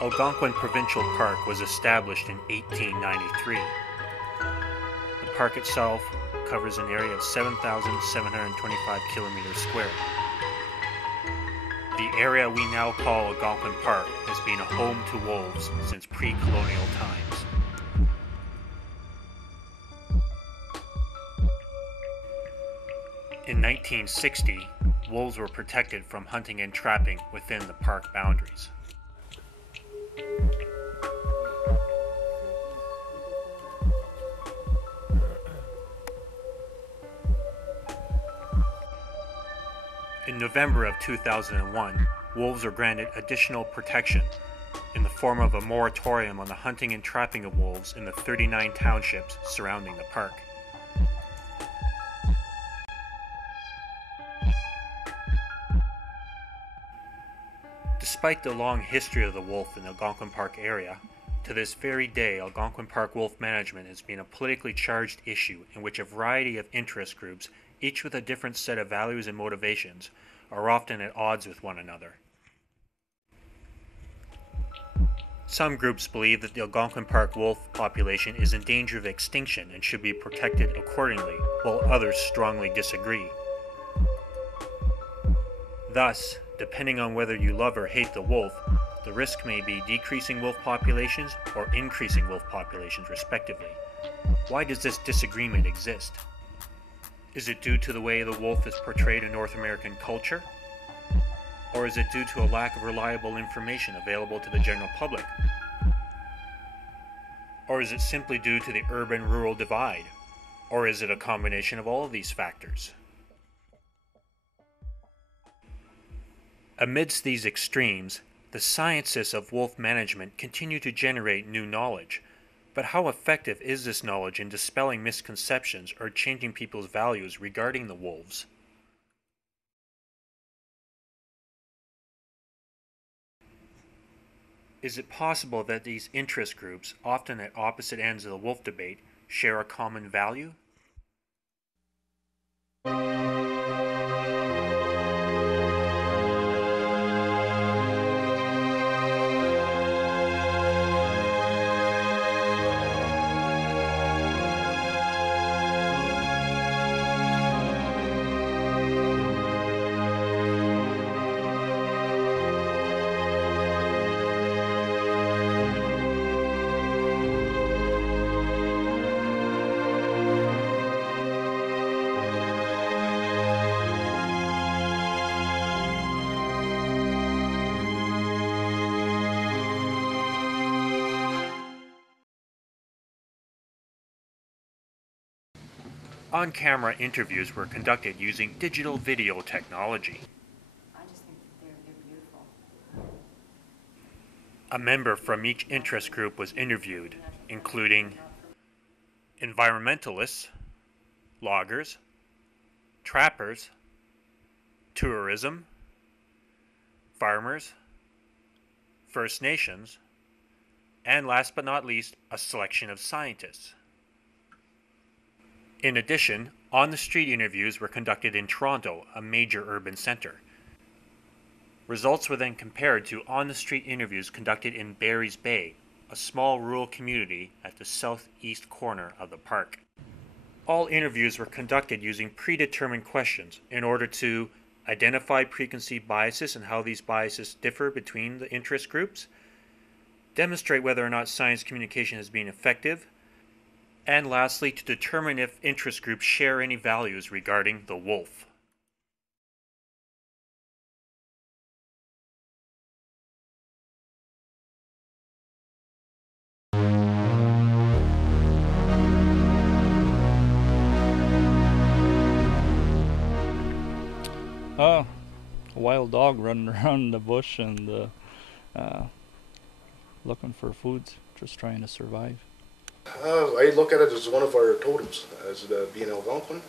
Algonquin Provincial Park was established in 1893. The park itself covers an area of 7,725 kilometers square. The area we now call Algonquin Park has been a home to wolves since pre-colonial times. In 1960, wolves were protected from hunting and trapping within the park boundaries. In November of 2001, wolves were granted additional protection in the form of a moratorium on the hunting and trapping of wolves in the 39 townships surrounding the park. Despite the long history of the wolf in the Algonquin Park area, to this very day, Algonquin Park wolf management has been a politically charged issue in which a variety of interest groups, each with a different set of values and motivations, are often at odds with one another. Some groups believe that the Algonquin Park wolf population is in danger of extinction and should be protected accordingly, while others strongly disagree. Thus, depending on whether you love or hate the wolf, the risk may be decreasing wolf populations or increasing wolf populations respectively. Why does this disagreement exist? Is it due to the way the wolf is portrayed in North American culture? Or is it due to a lack of reliable information available to the general public? Or is it simply due to the urban-rural divide? Or is it a combination of all of these factors? Amidst these extremes, the scientists of wolf management continue to generate new knowledge. But how effective is this knowledge in dispelling misconceptions or changing people's values regarding the wolves? Is it possible that these interest groups, often at opposite ends of the wolf debate, share a common value? On-camera interviews were conducted using digital video technology. I just think that they're beautiful. A member from each interest group was interviewed, including environmentalists, loggers, trappers, tourism, farmers, First Nations, and last but not least, a selection of scientists. In addition, on-the-street interviews were conducted in Toronto, a major urban center. Results were then compared to on-the-street interviews conducted in Barry's Bay, a small rural community at the southeast corner of the park. All interviews were conducted using predetermined questions in order to identify preconceived biases and how these biases differ between the interest groups, demonstrate whether or not science communication has been effective, and lastly, to determine if interest groups share any values regarding the wolf. A wild dog running around the bush and looking for food, just trying to survive. I look at it as one of our totems, as being Algonquin.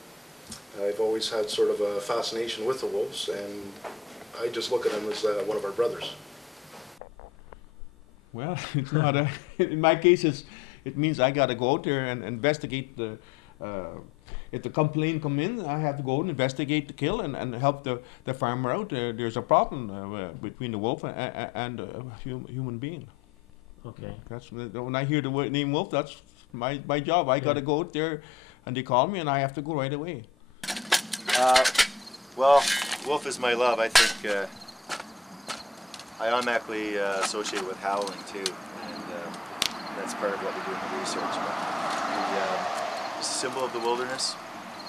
I've always had sort of a fascination with the wolves, and I just look at them as one of our brothers. Well, it's not a, in my case, it means I got to go out there and investigate the, if the complaint come in, I have to go and investigate the kill and help the farmer out. There's a problem between the wolf and a human being. Okay. That's when I hear the word name wolf. That's my job. I got to go out there, and they call me, and I have to go right away. Well, wolf is my love. I think I automatically associate with howling too, and that's part of what we do in the research. But it's a symbol of the wilderness,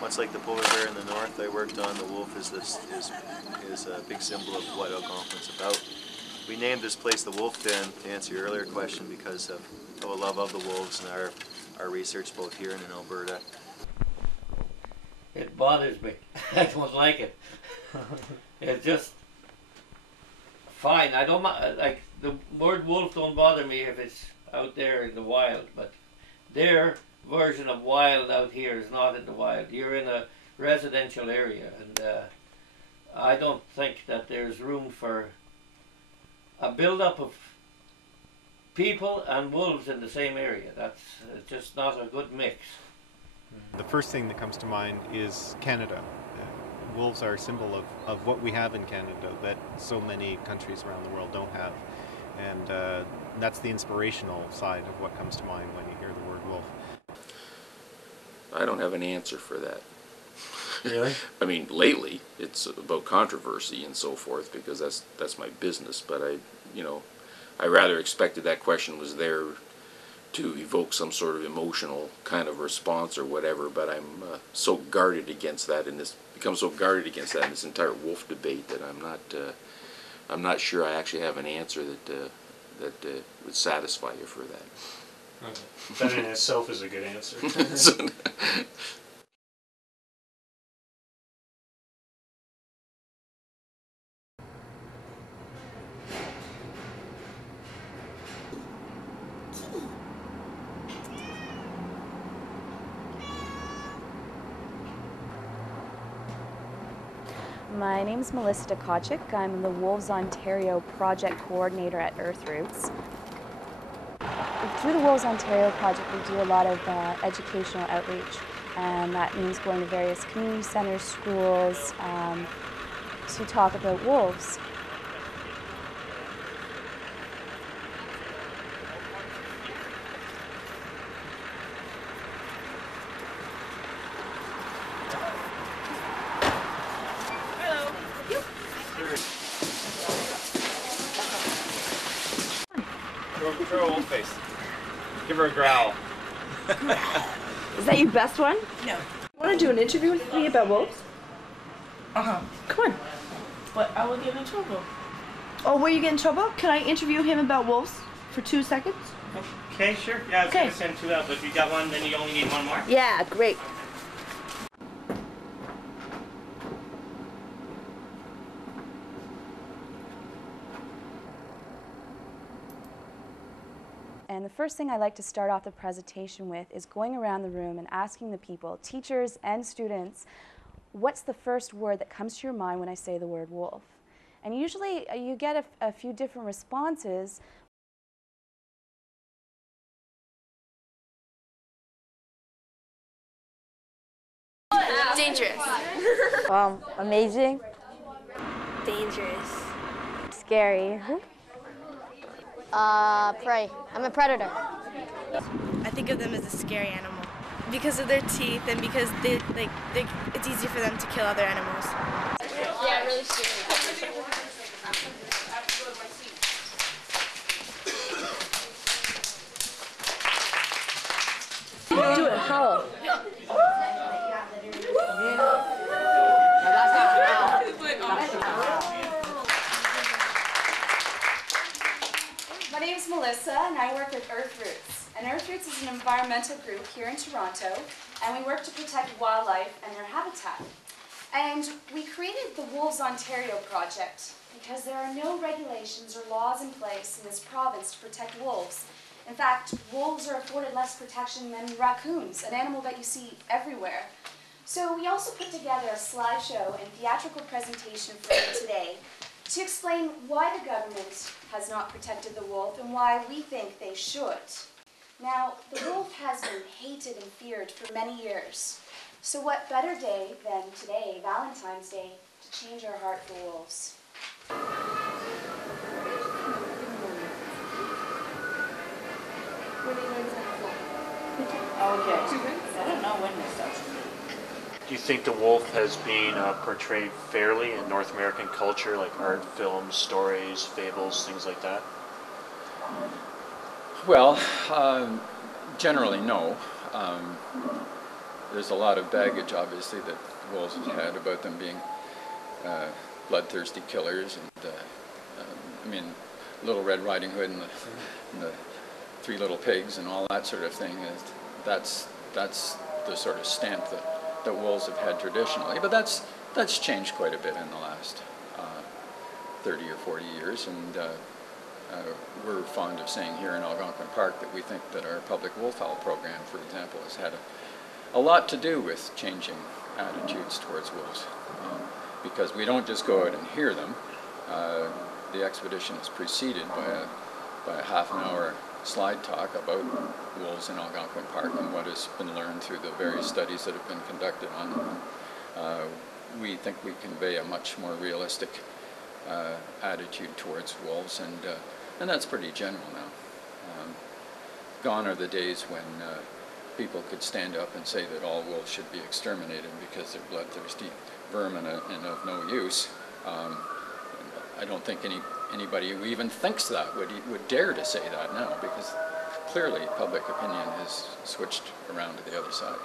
much like the polar bear in the north. I worked on the wolf is a big symbol of what Algonquin's about. We named this place the Wolf Den, to answer your earlier question, because of a love of the wolves and our research both here and in Alberta. It bothers me. I don't like it. It's just fine. I don't like the word wolf. Don't bother me if it's out there in the wild, but their version of wild out here is not in the wild. You're in a residential area, and I don't think that there's room for a build-up of people and wolves in the same area. That's just not a good mix. The first thing that comes to mind is Canada. Wolves are a symbol of what we have in Canada that so many countries around the world don't have. And that's the inspirational side of what comes to mind when you hear the word wolf. I don't have an answer for that. Really? I mean, lately it's about controversy and so forth because that's my business. But I rather expected that question was there to evoke some sort of emotional kind of response or whatever. But I'm so guarded against that in this entire wolf debate that I'm not sure I actually have an answer that would satisfy you for that. Okay. That in itself is a good answer. My name is Melissa Dukacik. I'm the Wolves Ontario project coordinator at Earthroots. Through the Wolves Ontario project, we do a lot of educational outreach, and that means going to various community centers, schools, to talk about wolves. Throw a wolf face. Give her a growl. Is that your best one? No. Want to do an interview with me about wolves? Uh-huh. Come on. But I will get in trouble. Oh, will you get in trouble? Can I interview him about wolves for 2 seconds? Okay, sure. Yeah, I was going to send 2 out, but if you got one, then you only need 1 more? Yeah, great. And the first thing I like to start off the presentation with is going around the room and asking the people, teachers and students, what's the first word that comes to your mind when I say the word wolf? And usually you get a few different responses. Dangerous. Amazing. Dangerous. Scary. Prey. I'm a predator. I think of them as a scary animal because of their teeth and because it's easy for them to kill other animals. Yeah, really scary. Do it, howl. My name is Melissa, and I work with Earthroots. And Earthroots is an environmental group here in Toronto, and we work to protect wildlife and their habitat. And we created the Wolves Ontario project because there are no regulations or laws in place in this province to protect wolves. In fact, wolves are afforded less protection than raccoons, an animal that you see everywhere. So we also put together a slideshow and theatrical presentation for you today to explain why the government has not protected the wolf and why we think they should. Now, the wolf has been hated and feared for many years. So what better day than today, Valentine's Day, to change our heart for wolves? Okay. I don't know when this starts. Do you think the wolf has been portrayed fairly in North American culture, like art, films, stories, fables, things like that? Well, generally no. There's a lot of baggage, obviously, that wolves have had about them being bloodthirsty killers, and I mean, Little Red Riding Hood and the Three Little Pigs and all that sort of thing. That's the sort of stamp that wolves have had traditionally. But that's changed quite a bit in the last 30 or 40 years, and we're fond of saying here in Algonquin Park that we think that our public wolfhowl program, for example, has had a lot to do with changing attitudes towards wolves, because we don't just go out and hear them. The expedition is preceded by a half-an-hour slide talk about wolves in Algonquin Park and what has been learned through the various studies that have been conducted on them. We think we convey a much more realistic attitude towards wolves, and that's pretty general now. Gone are the days when people could stand up and say that all wolves should be exterminated because they're bloodthirsty vermin and of no use. I don't think anybody who even thinks that would dare to say that now, because clearly public opinion has switched around to the other side.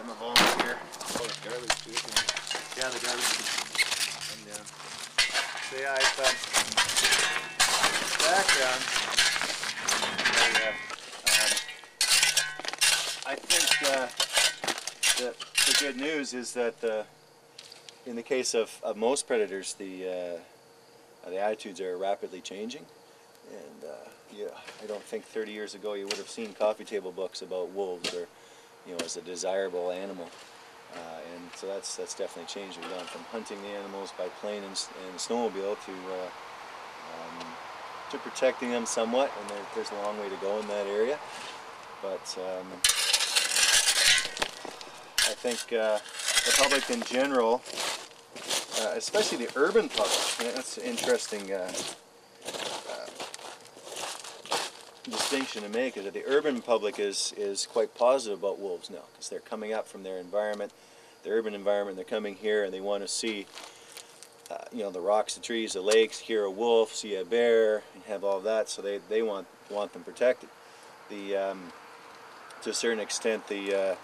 I'm a volunteer. Oh, the garbage too. Yeah, the garbage come down. So yeah, background. I think the good news is that in the case of most predators, the attitudes are rapidly changing, and yeah, I don't think 30 years ago you would have seen coffee table books about wolves or, you know, as a desirable animal, and so that's definitely changed. We've gone from hunting the animals by plane and snowmobile to protecting them somewhat, and there's a long way to go in that area. But I think the public in general, especially the urban public, that's an interesting distinction to make, is that the urban public is quite positive about wolves now, because they're coming up from their environment, their urban environment. They're coming here and they want to see, you know, the rocks, the trees, the lakes, hear a wolf, see a bear, and have all of that. So they want them protected. To a certain extent, the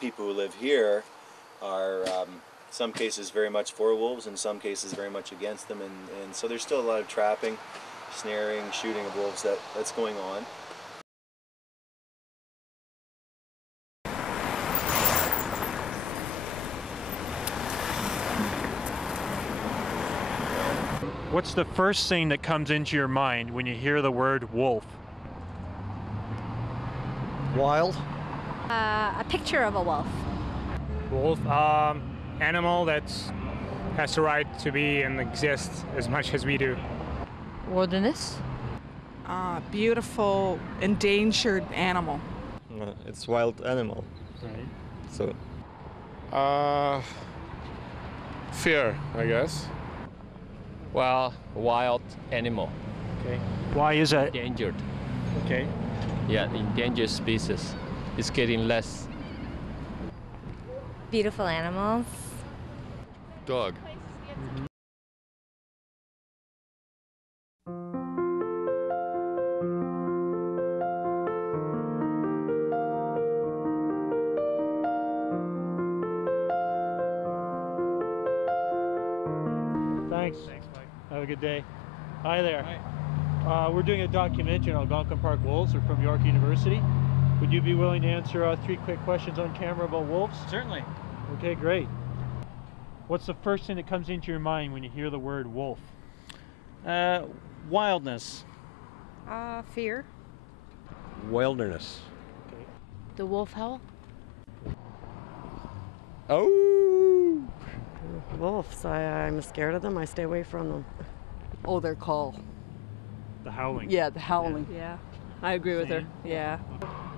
people who live here are, in some cases, very much for wolves, in some cases, very much against them, and so there's still a lot of trapping, snaring, shooting of wolves that's going on. What's the first thing that comes into your mind when you hear the word wolf? Wild. A picture of a wolf. Wolf, animal that has the right to be and exist as much as we do. Wilderness. Beautiful, endangered animal. It's wild animal. Right. So. Fear, I guess. Well, wild animal. Okay. Why is that? Endangered. Okay. Yeah, endangered species. It's getting less. Beautiful animals. Dog. Thanks. Thanks, Mike. Have a good day. Hi there. Hi. We're doing a documentary on Algonquin Park wolves. We're from York University. Would you be willing to answer 3 quick questions on camera about wolves? Certainly. Okay, great. What's the first thing that comes into your mind when you hear the word wolf? Wildness. Fear. Wilderness. Okay. The wolf howl. Oh! Wolves, I'm scared of them. I stay away from them. Oh, their call. The howling. Yeah, the howling. Yeah, I agree with her. Same. Yeah.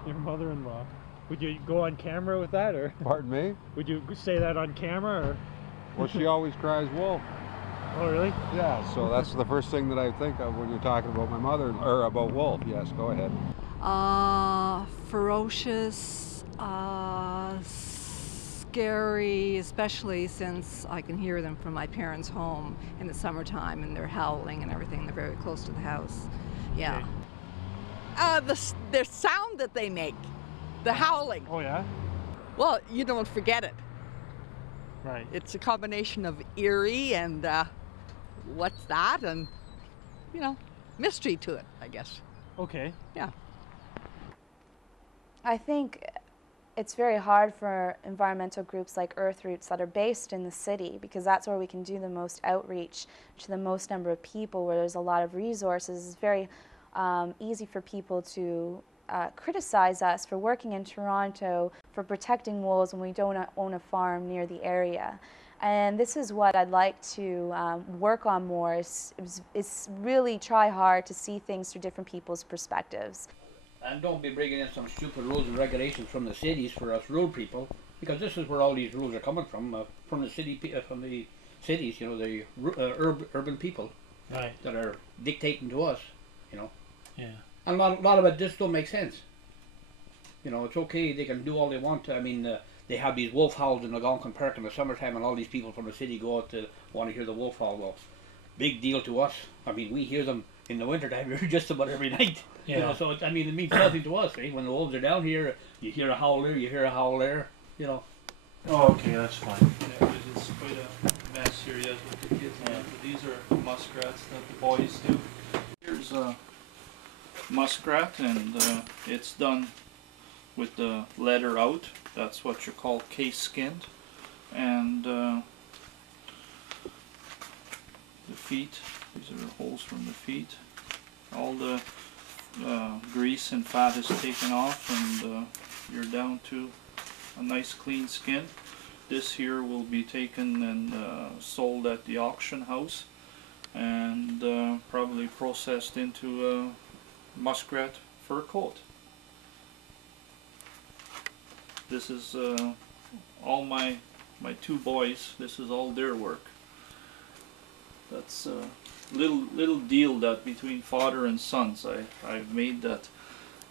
Your mother-in-law. Would you go on camera with that, or Pardon me? would you say that on camera, or? Well, she always cries wolf. Oh, really? Yeah, so that's the first thing that I think of when you're talking about my mother, or about wolf. Yes, go ahead. Ferocious, scary, especially since I can hear them from my parents' home in the summertime, and they're howling and everything. They're very close to the house. Yeah. Okay. The sound that they make, the howling. Oh, yeah? Well, you don't forget it. Right. It's a combination of eerie and what's that, and mystery to it, I guess. Okay. Yeah. I think it's very hard for environmental groups like Earth Roots that are based in the city, because that's where we can do the most outreach to the most number of people, where there's a lot of resources. It's very easy for people to criticize us for working in Toronto for protecting wolves when we don't own a farm near the area. And this is what I'd like to work on more, is really try hard to see things through different people's perspectives. And don't be bringing in some stupid rules and regulations from the cities for us rural people, because this is where all these rules are coming from the city, from the cities, the urban people, right, that are dictating to us, Yeah. And a lot of it just don't make sense. It's okay, they can do all they want. I mean, they have these wolf howls in Algonquin Park in the summertime, and all these people from the city go out to want to hear the wolf howl. Well, big deal to us. I mean, we hear them in the wintertime just about every night. Yeah. So it means nothing to us. When the wolves are down here, you hear a howl there, you hear a howl there. Oh, okay, that's fine. Yeah, it's quite a mess here yet with the kids. Yeah. These are muskrats that the boys do. Here's a muskrat, and it's done with the leather out. That's what you call case skinned. And the feet, these are the holes from the feet. All the grease and fat is taken off, and you're down to a nice clean skin. This here will be taken and sold at the auction house, and probably processed into a muskrat fur coat. This is all my 2 boys. This is all their work. That's a little deal that between father and sons I've made, that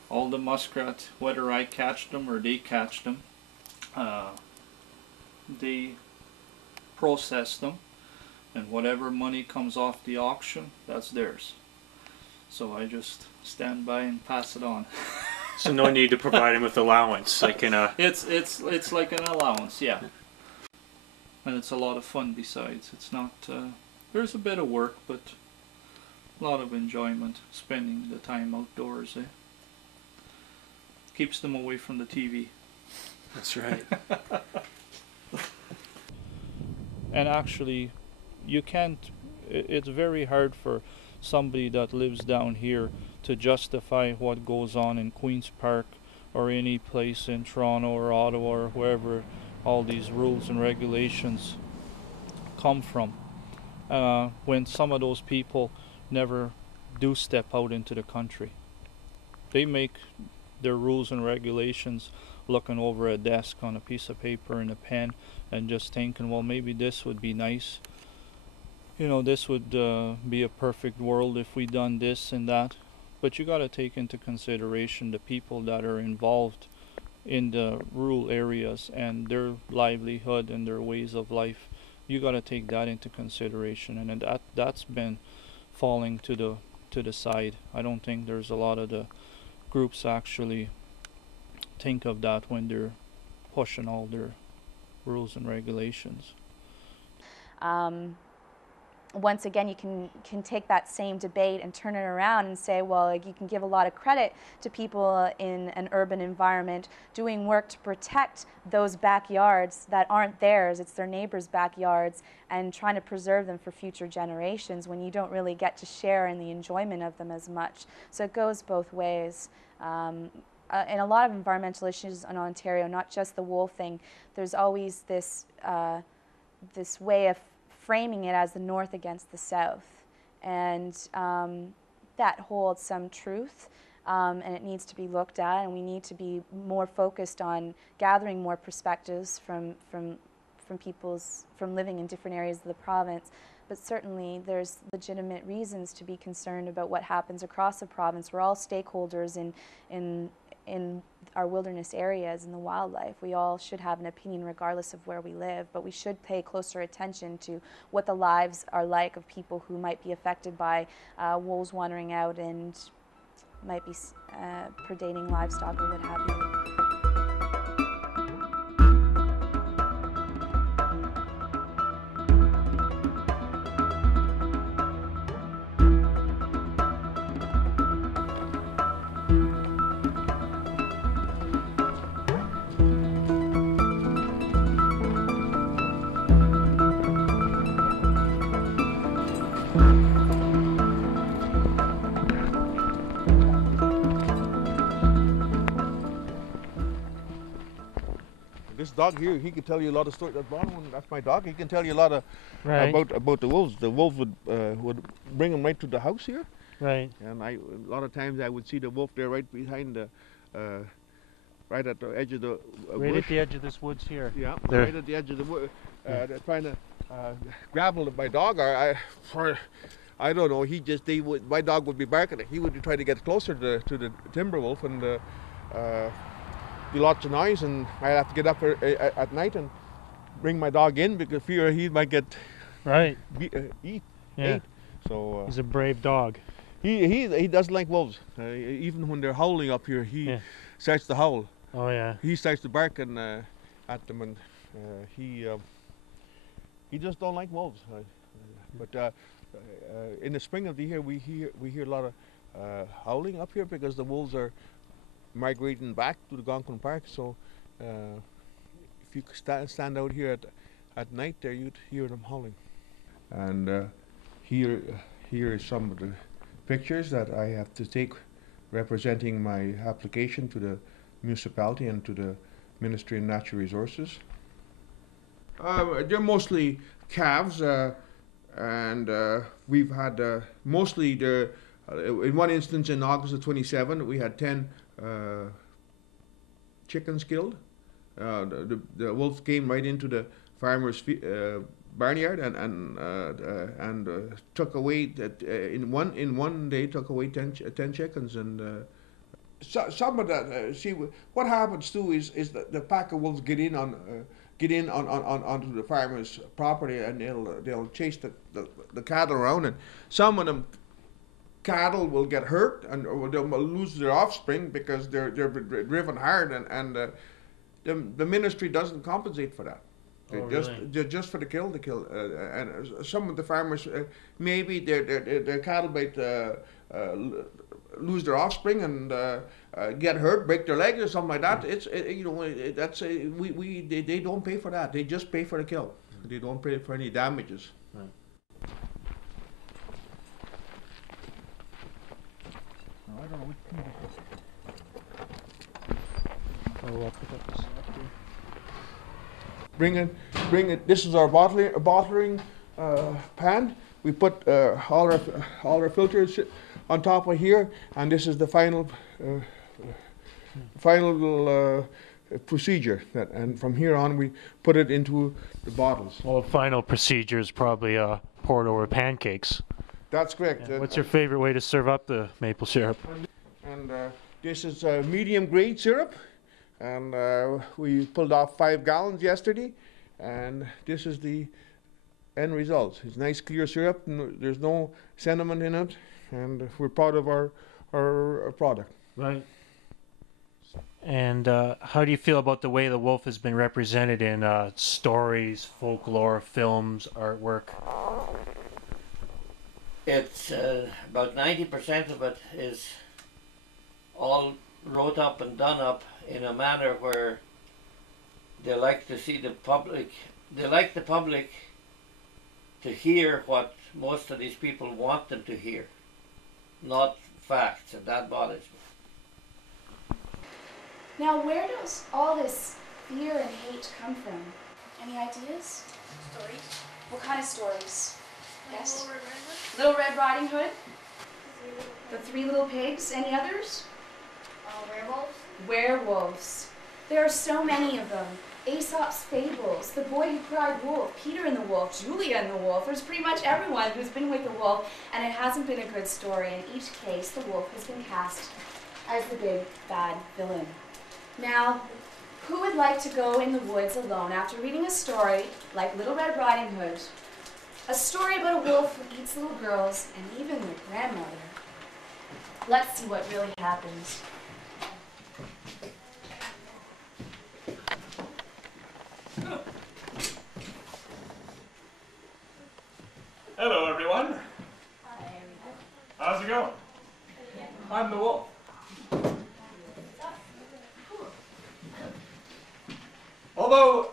all the muskrat, whether I catch them or they catch them, they process them, and whatever money comes off the auction, that's theirs. So I just stand by and pass it on. So no need to provide him with allowance, like in a... It's like an allowance, yeah. And it's a lot of fun besides. It's not... there's a bit of work, but a lot of enjoyment spending the time outdoors. Keeps them away from the TV. That's right. And actually, you can't... It's very hard for somebody that lives down here to justify what goes on in Queen's Park or any place in Toronto or Ottawa or wherever all these rules and regulations come from, when some of those people never do step out into the country. They make their rules and regulations looking over a desk on a piece of paper and a pen and just thinking, well, maybe this would be nice. This would be a perfect world if we done this and that. But you got to take into consideration the people that are involved in the rural areas and their livelihood and their ways of life. You got to take that into consideration, and that's been falling to the side. I don't think there's a lot of the groups actually think of that when they're pushing all their rules and regulations. once again, you can take that same debate and turn it around and say, well, like, you can give a lot of credit to people in an urban environment doing work to protect those backyards that aren't theirs, it's their neighbors' backyards, and trying to preserve them for future generations when you don't really get to share in the enjoyment of them as much. So it goes both ways. In a lot of environmental issues in Ontario, not just the wolf thing, there's always this, this way of framing it as the North against the South, and that holds some truth, and it needs to be looked at, and we need to be more focused on gathering more perspectives from living in different areas of the province. But certainly there's legitimate reasons to be concerned about what happens across the province. We're all stakeholders in our wilderness areas and the wildlife. We all should have an opinion regardless of where we live, but we should pay closer attention to what the lives are like of people who might be affected by wolves wandering out and might be predating livestock or what have you. This dog here, he could tell you a lot of stories. That brown one, that's my dog. He can tell you a lot of about the wolves. The wolves would bring him right to the house here. Right. And a lot of times I would see the wolf there right behind the, right at the edge of the right bush. at the edge of this woods here. Yeah. There. Right at the edge of the wood. They're trying to grab my dog. I don't know. My dog would be barking. He would try to get closer to the timber wolf and. Be lots of noise, and I have to get up at night and bring my dog in because fear he might get ate. So he's a brave dog. He doesn't like wolves. Even when they're howling up here, he starts to howl. Oh yeah. He starts to bark and at them, and he just don't like wolves. But in the spring of the year, we hear a lot of howling up here because the wolves are migrating back to the Algonquin Park. So if you stand out here at night there, you'd hear them howling. And here is some of the pictures that I have to take representing my application to the municipality and to the Ministry of Natural Resources. They're mostly calves, and we've had mostly in one instance in August of 27, we had 10 chickens killed. The wolf came right into the farmer's barnyard and took away in one day took away 10 chickens. And some of that see what happens too is that the pack of wolves get in onto the farmer's property, and they'll chase the cattle around, and some of them cattle will get hurt or they'll lose their offspring because they're driven hard, and the ministry doesn't compensate for that. They're just for the kill. And some of the farmers maybe their cattle might lose their offspring and get hurt, break their legs or something like that. They don't pay for that. They just pay for the kill. They don't pay for any damages. Right. I don't know which peat Oh, I'll pick up this. Bring it. This is our bottling pan. We put all our filters on top of here, and this is the final procedure. And from here on, we put it into the bottles. Well, the final procedure is probably poured over pancakes. That's correct. Yeah. What's your favorite way to serve up the maple syrup? And this is medium grade syrup, and we pulled off 5 gallons yesterday, and this is the end result. It's nice clear syrup, and there's no sediment in it, and we're proud of our product. Right. And how do you feel about the way the wolf has been represented in stories, folklore, films, artwork? It's about 90% of it is all wrote up and done up in a manner where they like to see the public, they like the public to hear what most of these people want them to hear, not facts, and that bothers me. Now, where does all this fear and hate come from? Any ideas? Stories. What kind of stories? Yes? Little Red Riding Hood. Little Red Riding Hood? The Three Little Pigs? Any others? Werewolves. Werewolves. There are so many of them. Aesop's Fables, The Boy Who Cried Wolf, Peter and the Wolf, Julia and the Wolf. There's pretty much everyone who's been with the wolf, and it hasn't been a good story. In each case, the wolf has been cast as the big bad villain. Now, who would like to go in the woods alone after reading a story like Little Red Riding Hood? A story about a wolf who eats little girls and even their grandmother. Let's see what really happens. Hello, everyone. How's it going? I'm the wolf. Although,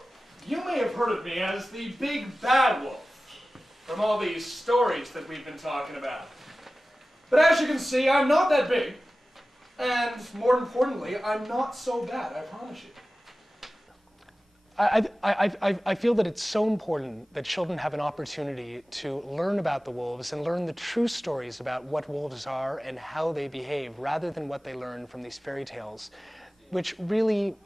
you may have heard of me as the big bad wolf from all these stories that we've been talking about. But as you can see, I'm not that big. And more importantly, I'm not so bad, I promise you. I feel that it's so important that children have an opportunity to learn about the wolves and learn the true stories about what wolves are and how they behave, rather than what they learn from these fairy tales, which really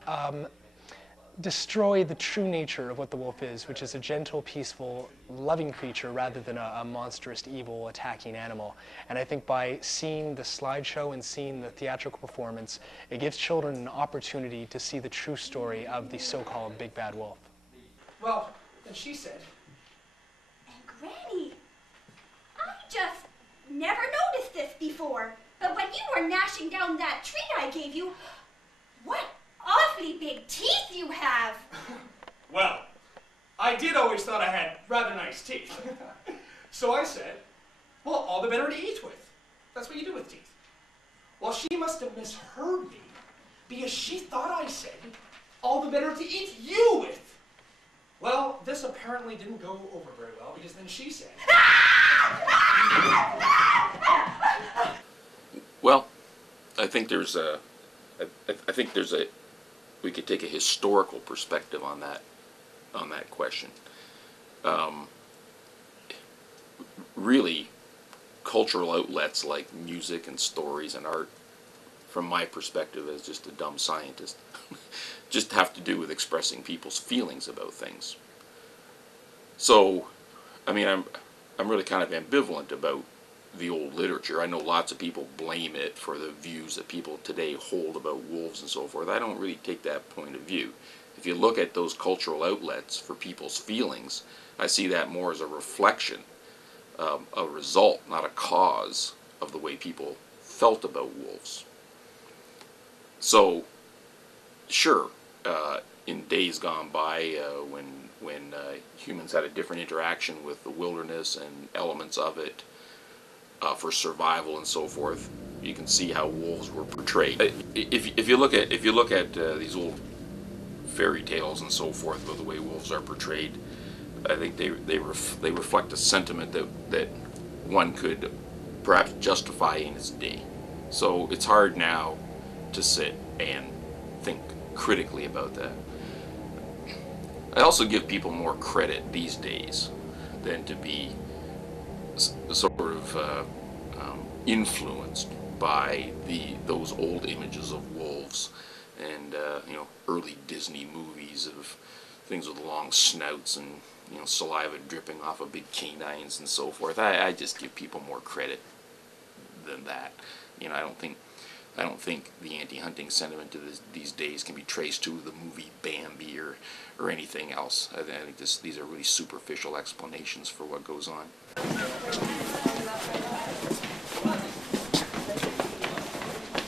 destroy the true nature of what the wolf is, which is a gentle, peaceful, loving creature rather than a monstrous, evil, attacking animal. And I think by seeing the slideshow and seeing the theatrical performance, it gives children an opportunity to see the true story of the so-called big bad wolf. Well, and she said, Granny, I just never noticed this before, but when you were gnashing down that treat I gave you, what awfully big teeth you have! well, I did always thought I had rather nice teeth. So I said, well, all the better to eat with. That's what you do with teeth. Well, she must have misheard me, because she thought I said, all the better to eat you with. Well, this apparently didn't go over very well, because then she said... Well, I think there's a... we could take a historical perspective on that question. Really, cultural outlets like music and stories and art, from my perspective as just a dumb scientist, just have to do with expressing people's feelings about things. So, I mean, I'm really kind of ambivalent about the old literature. I know lots of people blame it for the views that people today hold about wolves and so forth. I don't really take that point of view. If you look at those cultural outlets for people's feelings, I see that more as a reflection, a result, not a cause, of the way people felt about wolves. So, sure, in days gone by, when humans had a different interaction with the wilderness and elements of it, for survival and so forth, you can see how wolves were portrayed. If you look at these old fairy tales and so forth about the way wolves are portrayed, I think they reflect a sentiment that one could perhaps justify in its day. So it's hard now to sit and think critically about that. I also give people more credit these days than to be sort of influenced by those old images of wolves and early Disney movies of things with long snouts and saliva dripping off of big canines and so forth. I just give people more credit than that. I don't think the anti-hunting sentiment of these days can be traced to the movie Bambi or anything else. I think these are really superficial explanations for what goes on.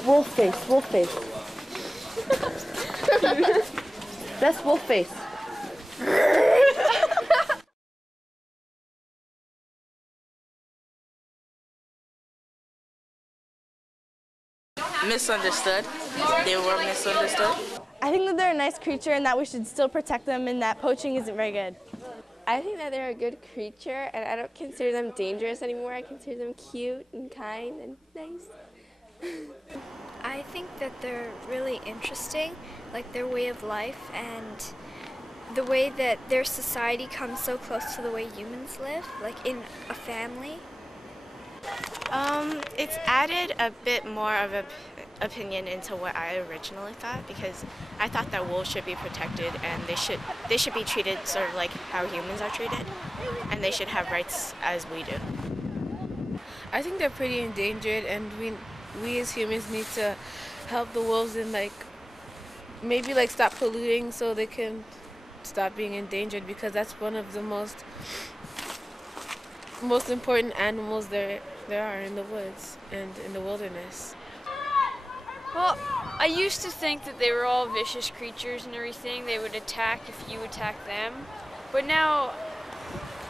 Wolf face, wolf face. That's wolf face. misunderstood. They were misunderstood. I think that they're a nice creature and that we should still protect them and that poaching isn't very good. I think that they're a good creature, and I don't consider them dangerous anymore. I consider them cute and kind and nice. I think that they're really interesting, like their way of life and the way that their society comes so close to the way humans live, like in a family. It's added a bit more of an opinion into what I originally thought, because I thought that wolves should be protected and they should be treated sort of like how humans are treated, and they should have rights as we do. I think they're pretty endangered, and we as humans need to help the wolves and maybe stop polluting so they can stop being endangered, because that's one of the most important animals there are in the woods and in the wilderness. Well, I used to think that they were all vicious creatures and everything. They would attack if you attack them. But now,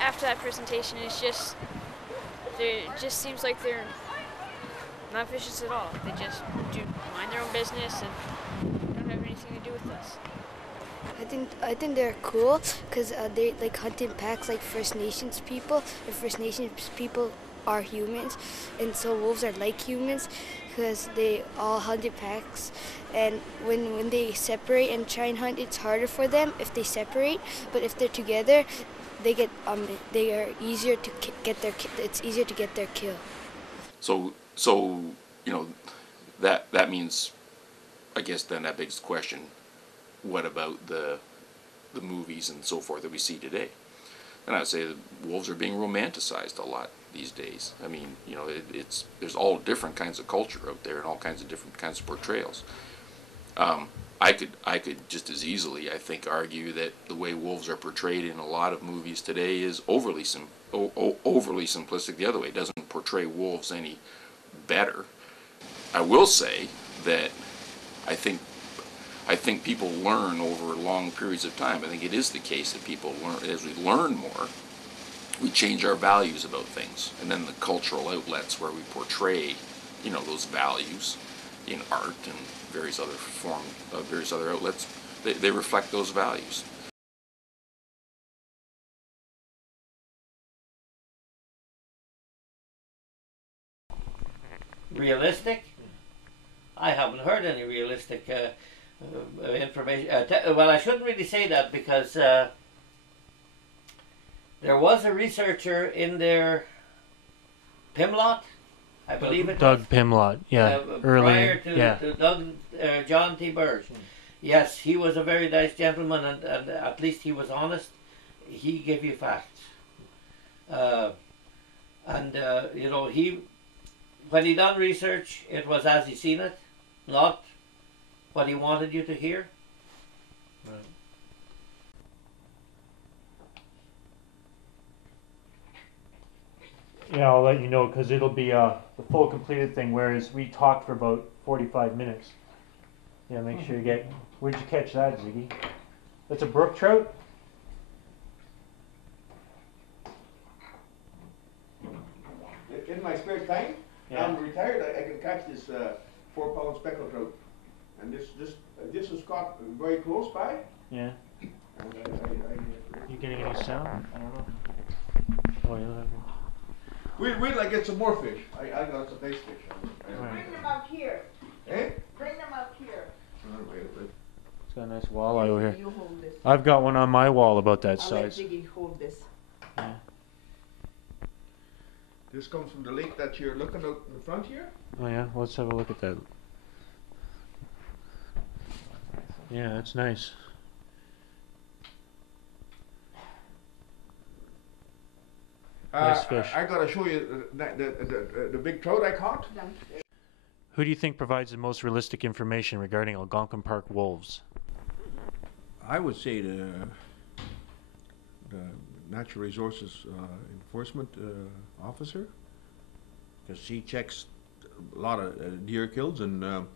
after that presentation, it just seems like they're not vicious at all. They just do mind their own business and don't have anything to do with us. I think they're cool because they hunt in packs like First Nations people, and First Nations people are humans, and so wolves are like humans because they all hunt in packs, and when they separate and try and hunt, it's harder for them if they separate, but if they're together, they are easier to get it's easier to get their kill. So that means, I guess then that begs the question, what about the movies and so forth that we see today? And I would say that wolves are being romanticized a lot these days. I mean, there's all different kinds of culture out there and all kinds of different kinds of portrayals. I could just as easily, I think, argue that the way wolves are portrayed in a lot of movies today is overly simplistic the other way. It doesn't portray wolves any better. I will say that I think people learn over long periods of time. I think it is the case that people learn, as we learn more, we change our values about things. And then the cultural outlets where we portray, those values in art and various other outlets, they reflect those values. Realistic? I haven't heard any realistic information. Well, I shouldn't really say that, because there was a researcher in there, Pimlott, I believe it Doug was. Pimlott, yeah, prior earlier, to Doug, John T. Burge. Yes, he was a very nice gentleman, and at least he was honest. He gave you facts. When he done research, it was as he seen it, not what he wanted you to hear. Right. Yeah, I'll let you know, because it'll be the full completed thing, whereas we talked for about 45 minutes. Yeah, make sure you get... Where'd you catch that, Ziggy? That's a brook trout? In my spare time, Yeah. I'm retired, I can catch this 4-pound speckled trout. And this was caught very close by. Yeah. You getting any sound? I don't know. Oh, you don't have any. Wait till I get some more fish. I got some nice fish. Bring them up here. Eh? Bring them up here. It's got a nice walleye over here. You hold this. I've got one on my wall about that I'll let size. Ziggy hold this. Yeah. This comes from the lake that you're looking out in front here. Oh yeah, let's have a look at that. Yeah, that's nice. Nice fish. I gotta show you the big trout I caught. Who do you think provides the most realistic information regarding Algonquin Park wolves? I would say the Natural Resources Enforcement Officer, because he checks a lot of deer kills, and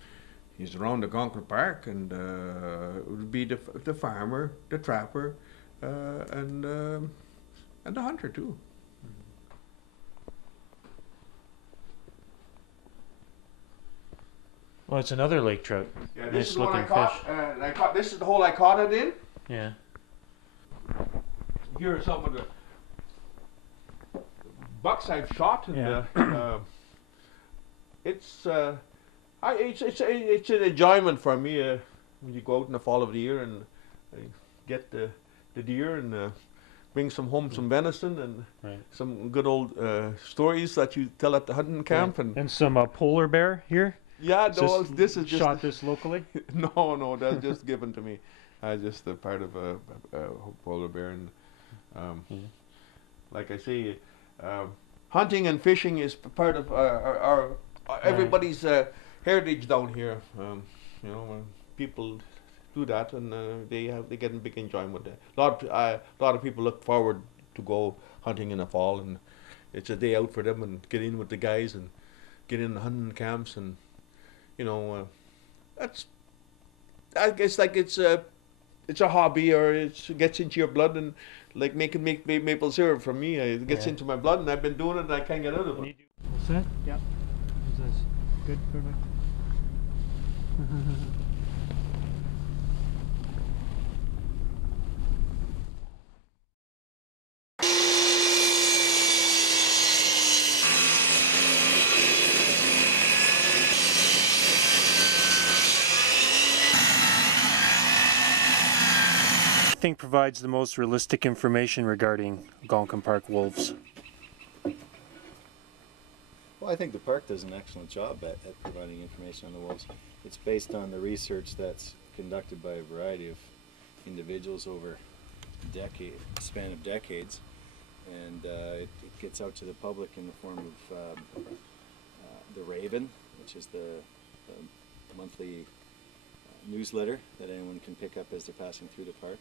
he's around the Algonquin Park, and it would be the farmer, the trapper, and the hunter too. Well, it's another lake trout. Yeah, this Nice is the one I looking caught. fish. This is the hole I caught it in. Yeah. Here are some of the bucks I've shot. And, Yeah. it's an enjoyment for me when you go out in the fall of the year and get the deer and bring some home, some venison and some good old stories that you tell at the hunting camp and some polar bear here. Yeah, no, this is just shot this locally. No, that's just given to me. Just a part of a polar bear, and like I say, hunting and fishing is part of our everybody's heritage down here. You know, people do that, and they get a big enjoyment with that. A lot of people look forward to go hunting in the fall, and it's a day out for them, and get in with the guys and get in the hunting camps, and you know, that's, I guess, like it's a hobby, or it gets into your blood, and like making maple syrup for me, it gets into my blood, and I've been doing it, and I can't get out of it. What's that? Yeah. Is this good? Perfect. Think provides the most realistic information regarding Algonquin Park wolves? Well, I think the park does an excellent job at providing information on the wolves. It's based on the research that's conducted by a variety of individuals over a span of decades, and it gets out to the public in the form of the Raven, which is the monthly newsletter that anyone can pick up as they're passing through the park.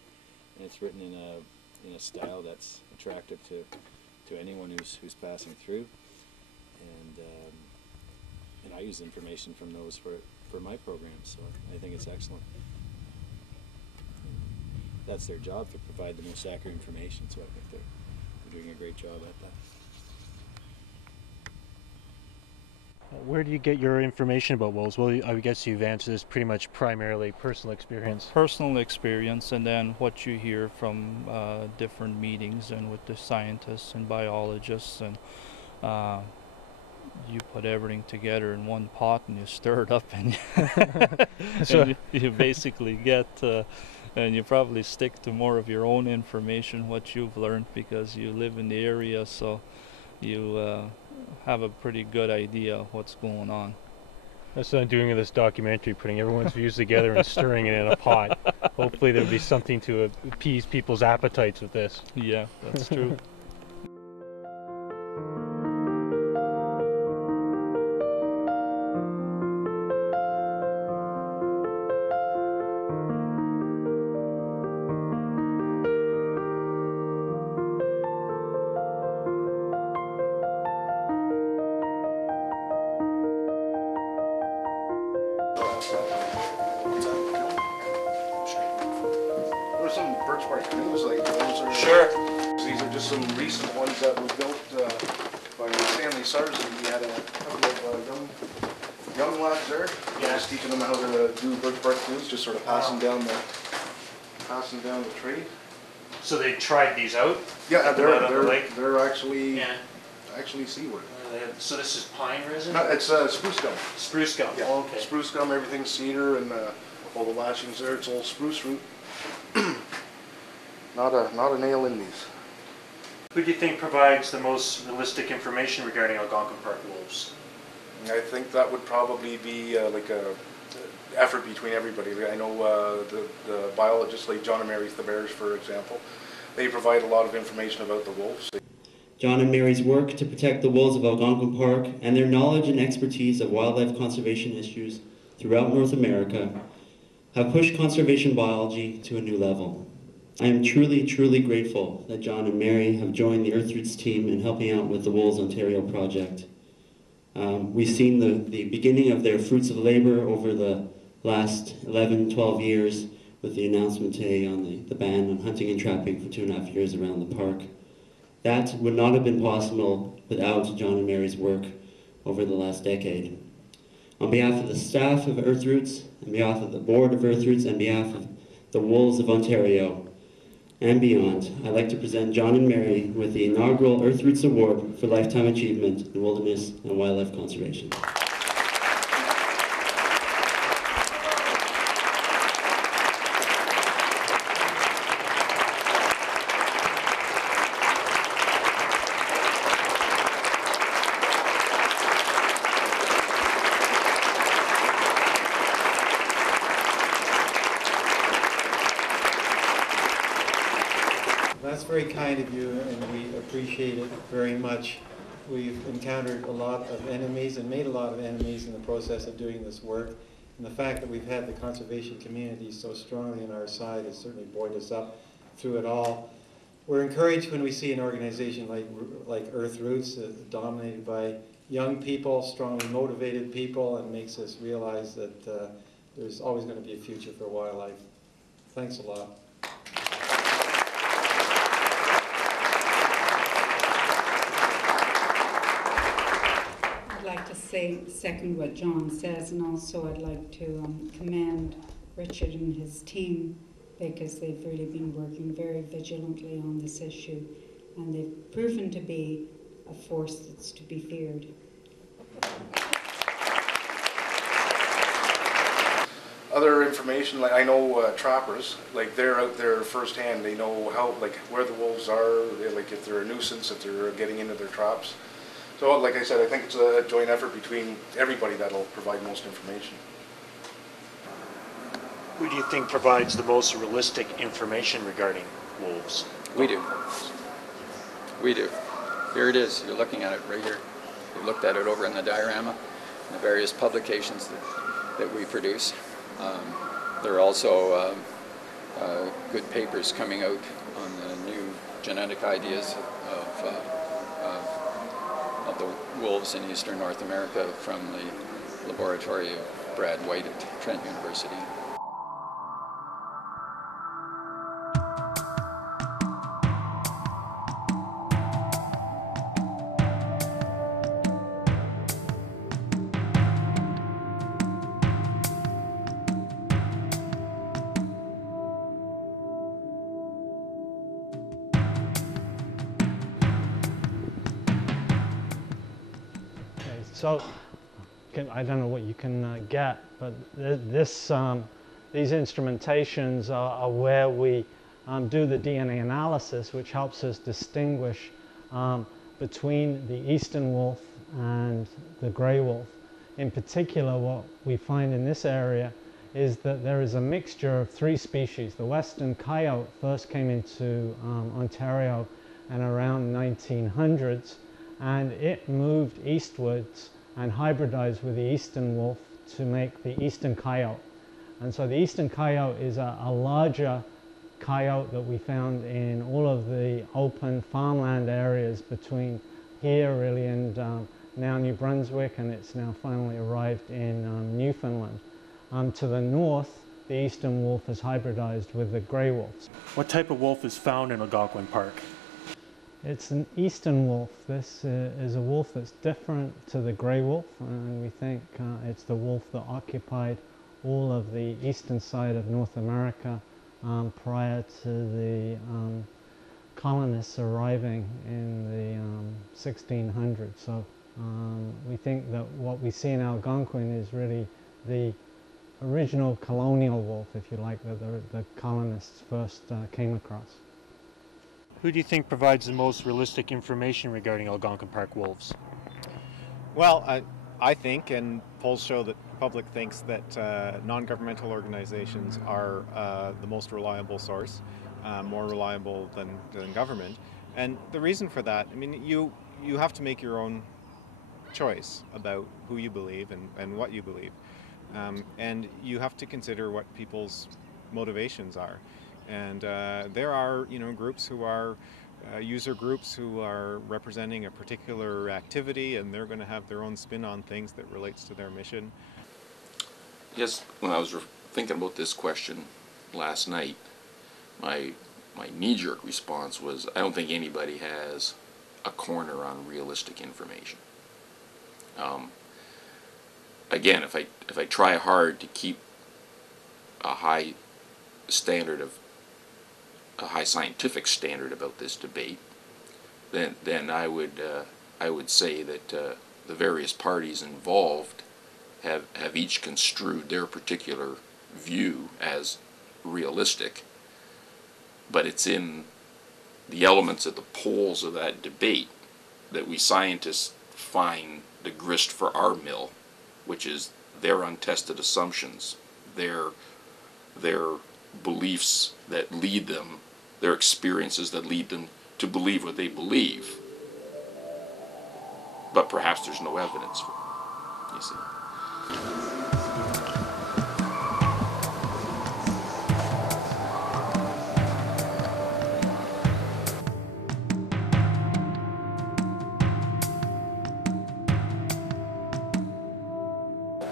And it's written in a style that's attractive to anyone who's passing through, and I use information from those for my programs, so I think it's excellent. That's their job, to provide the most accurate information, so I think they're doing a great job at that. Where do you get your information about wolves? Well, I guess you've answered this pretty much primarily personal experience. Personal experience, and then what you hear from different meetings and with the scientists and biologists, and you put everything together in one pot and you stir it up, and, and you basically get, and you probably stick to more of your own information, what you've learned, because you live in the area, so you have a pretty good idea of what's going on. That's what I'm doing in this documentary, putting everyone's views together and stirring it in a pot. Hopefully there'll be something to appease people's appetites with this. Yeah, that's true. These are just some recent ones that were built by Stanley Sarsen. He had a couple of young lads there. Yeah. Just teaching them how to do birch bark canoes, just sort of passing down the trade. So they tried these out? Yeah, they're actually seaweed. So this is pine resin? No, it's spruce gum. Spruce gum. Yeah. Oh, okay. Spruce gum, everything's cedar, and all the lashings there. It's all spruce root. Not a nail in these. Who do you think provides the most realistic information regarding Algonquin Park wolves? I think that would probably be like a effort between everybody. I know the biologists like John and Mary's the Bears, for example. They provide a lot of information about the wolves. John and Mary's work to protect the wolves of Algonquin Park and their knowledge and expertise of wildlife conservation issues throughout North America have pushed conservation biology to a new level. I am truly, truly grateful that John and Mary have joined the Earthroots team in helping out with the Wolves Ontario project. We've seen the beginning of their fruits of labor over the last 11, 12 years with the announcement today on the ban on hunting and trapping for 2.5 years around the park. That would not have been possible without John and Mary's work over the last decade. On behalf of the staff of Earthroots, on behalf of the board of Earthroots, and behalf of the Wolves of Ontario and beyond, I'd like to present John and Mary with the inaugural Earthroots Award for Lifetime Achievement in Wilderness and Wildlife Conservation. That's very kind of you, and we appreciate it very much. We've encountered a lot of enemies and made a lot of enemies in the process of doing this work. And the fact that we've had the conservation community so strongly on our side has certainly buoyed us up through it all. We're encouraged when we see an organization like Earthroots dominated by young people, strongly motivated people, and makes us realize that there's always going to be a future for wildlife. Thanks a lot. I'd like to second what John says, and also I'd like to commend Richard and his team, because they've really been working very vigilantly on this issue, and they've proven to be a force that's to be feared. Other information, like I know trappers, like they're out there firsthand. They know how, like where the wolves are, like if they're a nuisance, if they're getting into their traps. So, like I said, I think it's a joint effort between everybody that'll provide most information. Who do you think provides the most realistic information regarding wolves? We do. We do. Here it is. You're looking at it right here. You've looked at it over in the diorama, the various publications that we produce. There are also good papers coming out on the new genetic ideas of the wolves in eastern North America from the laboratory of Brad White at Trent University. So, I don't know what you can get, but these instrumentations are where we do the DNA analysis, which helps us distinguish between the eastern wolf and the grey wolf. In particular, what we find in this area is that there is a mixture of three species. The western coyote first came into Ontario in around 1900s, and it moved eastwards and hybridized with the eastern wolf to make the eastern coyote. And so the eastern coyote is a larger coyote that we found in all of the open farmland areas between here really and now New Brunswick, and it's now finally arrived in Newfoundland. To the north, the eastern wolf has hybridized with the grey wolves. What type of wolf is found in Algonquin Park? It's an eastern wolf. This is a wolf that's different to the grey wolf, and we think it's the wolf that occupied all of the eastern side of North America prior to the colonists arriving in the 1600s. So we think that what we see in Algonquin is really the original colonial wolf, if you like, that the colonists first came across. Who do you think provides the most realistic information regarding Algonquin Park wolves? Well, I think, and polls show that the public thinks that non-governmental organizations are the most reliable source, more reliable than government. And the reason for that, I mean, you have to make your own choice about who you believe and what you believe. And you have to consider what people's motivations are. And there are, groups who are user groups who are representing a particular activity, and they're going to have their own spin on things that relates to their mission. Yes, when I was thinking about this question last night, my knee-jerk response was, I don't think anybody has a corner on realistic information. again, if I try hard to keep a high standard of a high scientific standard about this debate, then I would say that the various parties involved have each construed their particular view as realistic, but it's in the elements of the poles of that debate that we scientists find the grist for our mill, which is their untested assumptions, their beliefs that lead them, their experiences that lead them to believe what they believe. But perhaps there's no evidence for it, you see.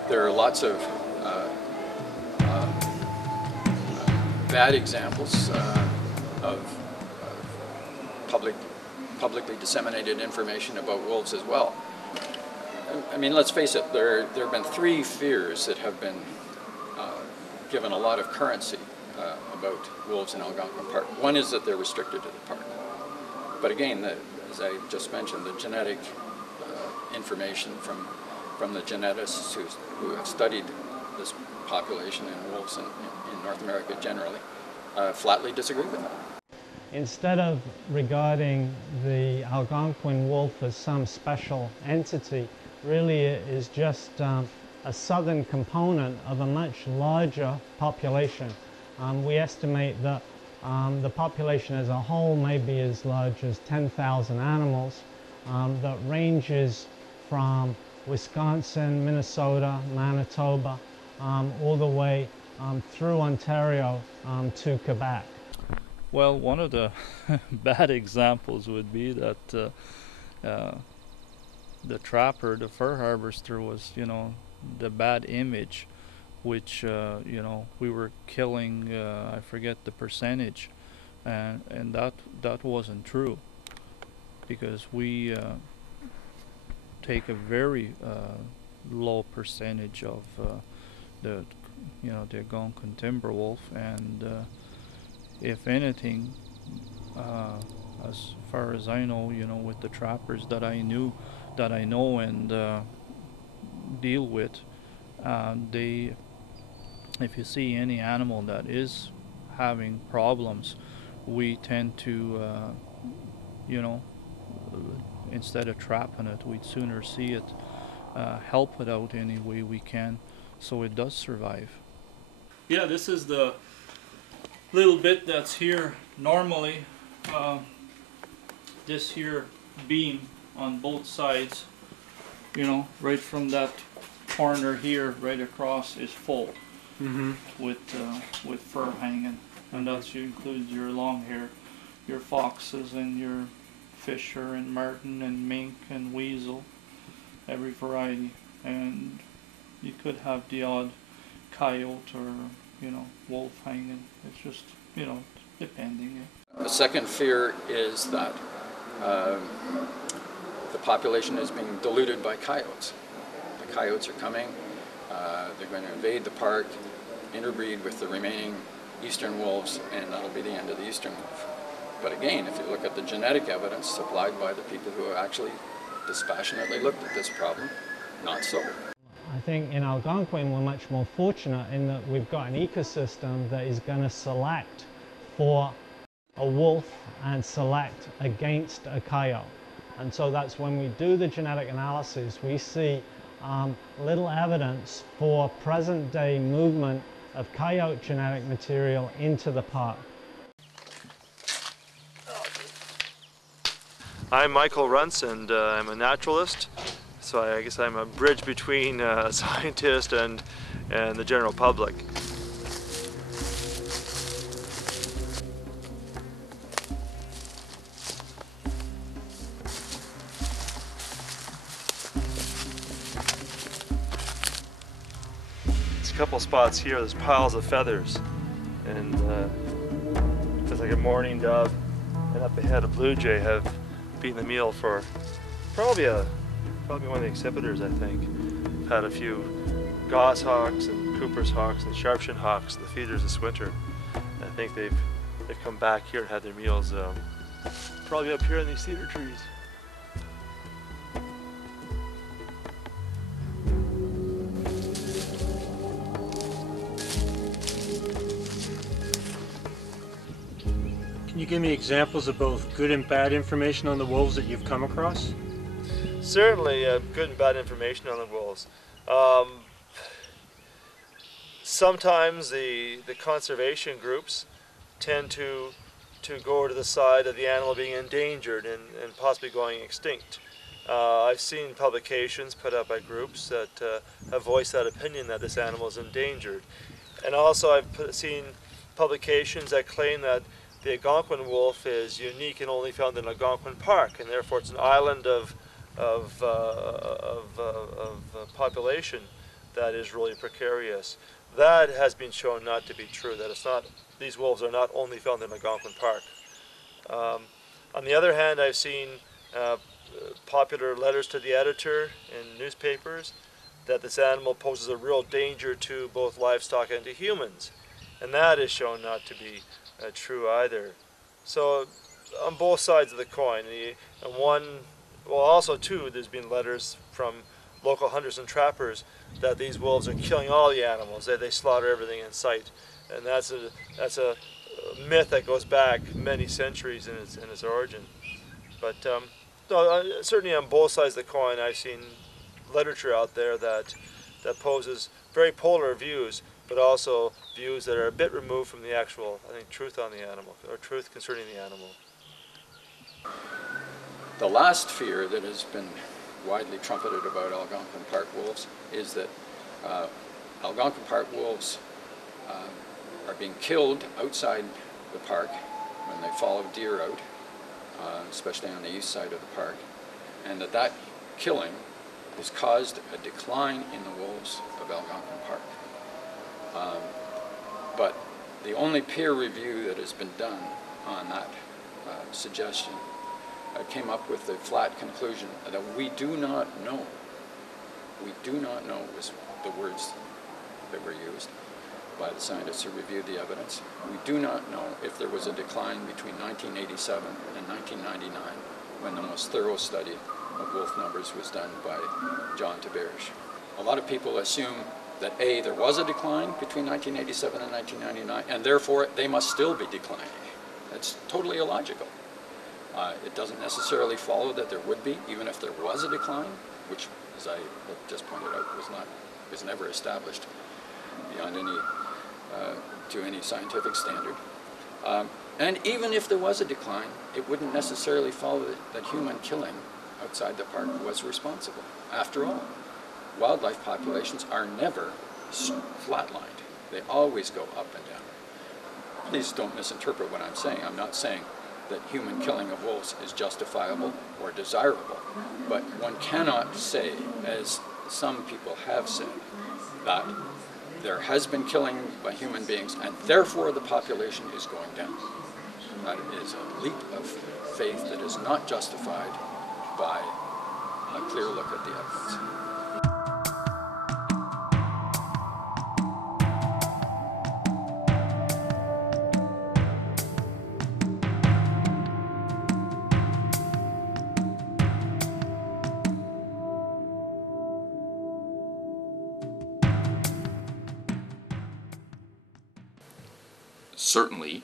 There are lots of bad examples of publicly disseminated information about wolves as well. I mean, let's face it, there have been three fears that have been given a lot of currency about wolves in Algonquin Park. One is that they're restricted to the park. But again, as I just mentioned, the genetic information from the geneticists who have studied this population and wolves in North America generally flatly disagree with that. Instead of regarding the Algonquin wolf as some special entity, really it is just a southern component of a much larger population. We estimate that the population as a whole may be as large as 10,000 animals that ranges from Wisconsin, Minnesota, Manitoba, all the way through Ontario to Quebec. Well, one of the bad examples would be that the trapper, the fur harvester, was, the bad image, which, we were killing, I forget the percentage, and that wasn't true, because we take a very low percentage of the Algonquin timber wolf, and if anything, as far as I know, with the trappers that I know and deal with, if you see any animal that is having problems, we tend to, instead of trapping it, we'd sooner see it, help it out any way we can, so it does survive. Yeah, this is the little bit that's here normally. This here beam on both sides, right from that corner here right across is full with fur hanging, and that includes your long hair, your foxes and your fisher and marten and mink and weasel, every variety, and you could have the odd coyote or wolf hanging. It's just depending. The second fear is that the population is being diluted by coyotes. The coyotes are coming, they're going to invade the park, interbreed with the remaining eastern wolves, and that'll be the end of the eastern wolf. But again, if you look at the genetic evidence supplied by the people who have actually dispassionately looked at this problem, not so. I think in Algonquin we're much more fortunate in that we've got an ecosystem that is going to select for a wolf and select against a coyote. And so that's when we do the genetic analysis, we see little evidence for present day movement of coyote genetic material into the park. I'm Michael Runts, and I'm a naturalist, so I guess I'm a bridge between a scientist and the general public. There's a couple spots here, there's piles of feathers, and there's like a mourning dove, and up ahead a blue jay have been the meal for probably one of the exhibitors, I think. had a few goshawks and Cooper's hawks and sharpshin hawks, the feeders this winter. I think they've come back here and had their meals probably up here in these cedar trees. Can you give me examples of both good and bad information on the wolves that you've come across? Certainly good and bad information on the wolves. Sometimes the conservation groups tend to go to the side of the animal being endangered and possibly going extinct. I've seen publications put out by groups that have voiced that opinion that this animal is endangered. And also I've seen publications that claim that the Algonquin wolf is unique and only found in Algonquin Park, and therefore it's an island of population that is really precarious. That has been shown not to be true, that it's not, these wolves are not only found in Algonquin Park. On the other hand, I've seen popular letters to the editor in newspapers that this animal poses a real danger to both livestock and to humans, and that is shown not to be true either. So on both sides of the coin, also too, there's been letters from local hunters and trappers that these wolves are killing all the animals, that they slaughter everything in sight, and that's a myth that goes back many centuries in its origin. But no, certainly on both sides of the coin, I've seen literature out there that poses very polar views, but also views that are a bit removed from the actual, I think, truth on the animal, or truth concerning the animal. The last fear that has been widely trumpeted about Algonquin Park wolves is that Algonquin Park wolves are being killed outside the park when they follow deer out, especially on the east side of the park, and that killing has caused a decline in the wolves of Algonquin Park. But the only peer review that has been done on that suggestion came up with the flat conclusion that we do not know was the words that were used by the scientists who reviewed the evidence. We do not know if there was a decline between 1987 and 1999 when the most thorough study of wolf numbers was done by John Taberge. A lot of people assume that A, there was a decline between 1987 and 1999, and therefore they must still be declining. That's totally illogical. It doesn't necessarily follow that there would be, even if there was a decline, which, as I just pointed out, was never established beyond any scientific standard. And even if there was a decline, it wouldn't necessarily follow that human killing outside the park was responsible. After all, wildlife populations are never flatlined. They always go up and down. Please don't misinterpret what I'm saying. I'm not saying that human killing of wolves is justifiable or desirable, but one cannot say, as some people have said, that there has been killing by human beings and therefore the population is going down. That is a leap of faith that is not justified by a clear look at the evidence. Certainly,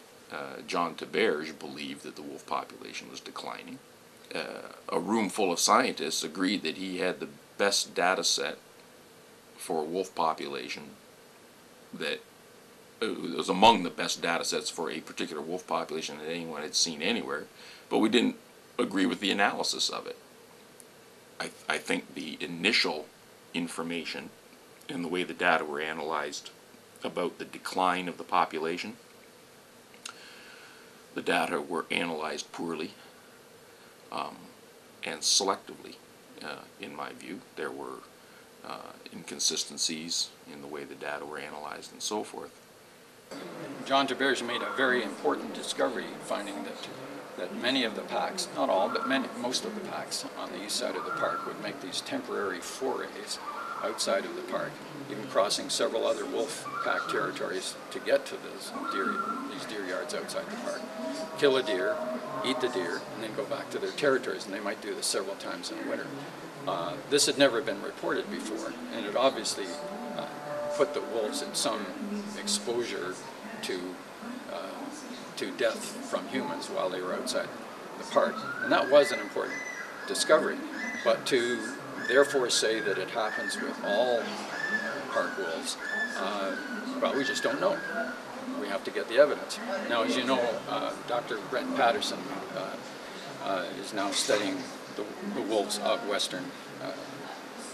John Taberge believed that the wolf population was declining. A room full of scientists agreed that he had the best data set for wolf population, that it was among the best data sets for a particular wolf population that anyone had seen anywhere, but we didn't agree with the analysis of it. I think the initial information and the way the data were analyzed about the decline of the population, the data were analyzed poorly and selectively, in my view. There were inconsistencies in the way the data were analyzed and so forth. John Taberge made a very important discovery, finding that many of the packs, not all, but most of the packs on the east side of the park would make these temporary forays outside of the park, even crossing several other wolf pack territories to get to these deer yards outside the park. Kill a deer, eat the deer, and then go back to their territories, and they might do this several times in the winter. This had never been reported before, and it obviously put the wolves in some exposure to death from humans while they were outside the park. And that was an important discovery. But to therefore say that it happens with all park wolves, well, we just don't know. We have to get the evidence. Now, as you know, Dr. Brent Patterson is now studying the wolves of western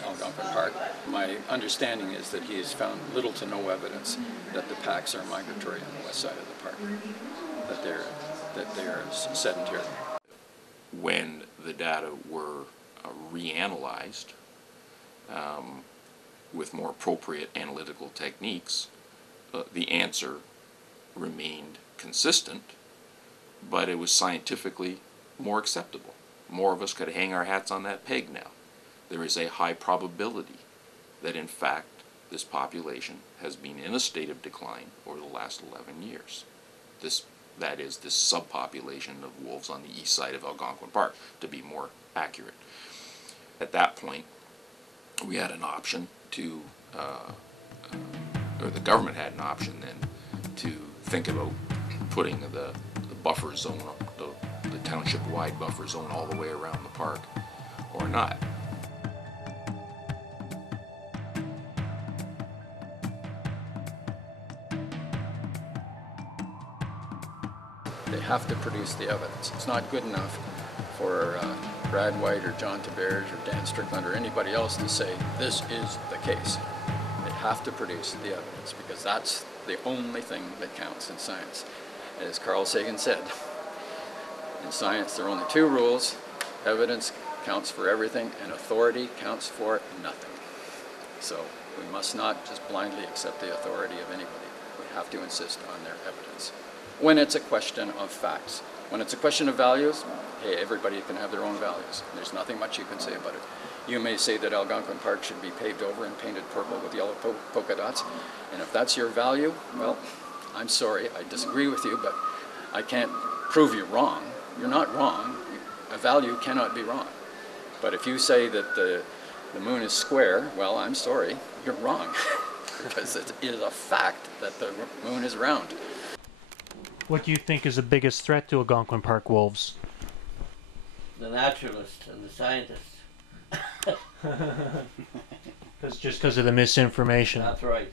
Algonquin Park. My understanding is that he has found little to no evidence that the packs are migratory on the west side of the park, that they're sedentary. When the data were reanalyzed with more appropriate analytical techniques, the answer remained consistent, but it was scientifically more acceptable. More of us could hang our hats on that peg now. There is a high probability that in fact this population has been in a state of decline over the last 11 years. That is, this subpopulation of wolves on the east side of Algonquin Park, to be more accurate. At that point, we had an option to, or the government had an option then, to think about putting the buffer zone, the township-wide buffer zone all the way around the park, or not. They have to produce the evidence. It's not good enough for Brad White or John Taberge or Dan Strickland or anybody else to say this is the case. They have to produce the evidence because that's the only thing that counts in science. As Carl Sagan said, in science there are only two rules. Evidence counts for everything and authority counts for nothing. So we must not just blindly accept the authority of anybody. We have to insist on their evidence. When it's a question of facts. When it's a question of values, hey, everybody can have their own values. There's nothing much you can say about it. You may say that Algonquin Park should be paved over and painted purple with yellow polka dots, and if that's your value, well, I'm sorry, I disagree with you, but I can't prove you wrong. You're not wrong. A value cannot be wrong. But if you say that the moon is square, well, I'm sorry, you're wrong, because it is a fact that the moon is round. What do you think is the biggest threat to Algonquin Park wolves? The naturalist and the scientist. That's just because of the misinformation. That's right.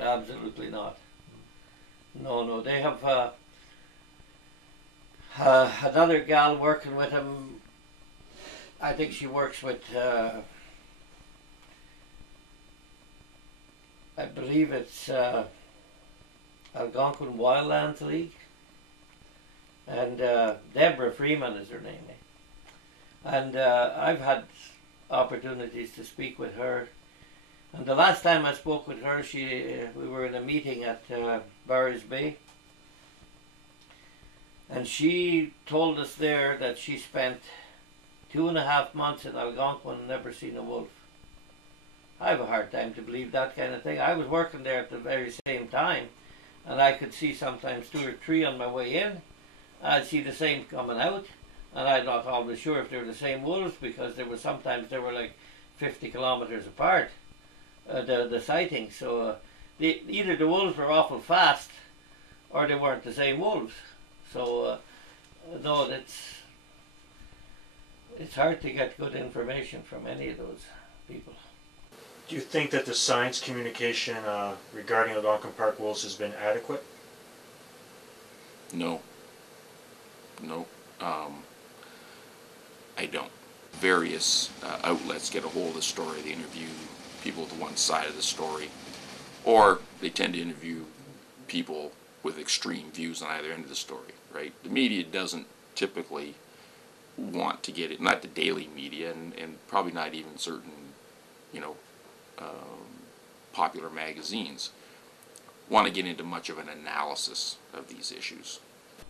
Absolutely not. No, they have another gal working with him. I think she works with I believe it's Algonquin Wildlands League, and Deborah Freeman is her name. And I've had opportunities to speak with her. And the last time I spoke with her, we were in a meeting at Barry's Bay, and she told us there that she spent 2.5 months in Algonquin and never seen a wolf. I have a hard time to believe that kind of thing. I was working there at the very same time, and I could see sometimes 2 or 3 on my way in. I'd see the same coming out, and I'm not always sure if they were the same wolves because sometimes they were like 50 kilometers apart, the sightings. So either the wolves were awful fast, or they weren't the same wolves. So no, it's hard to get good information from any of those people. Do you think that the science communication regarding Algonquin Park wolves has been adequate? No. I don't. Various outlets get a hold of the story, they interview people to one side of the story, or they tend to interview people with extreme views on either end of the story, right? The media doesn't typically want to get it, not the daily media, and probably not even certain, popular magazines, want to get into much of an analysis of these issues.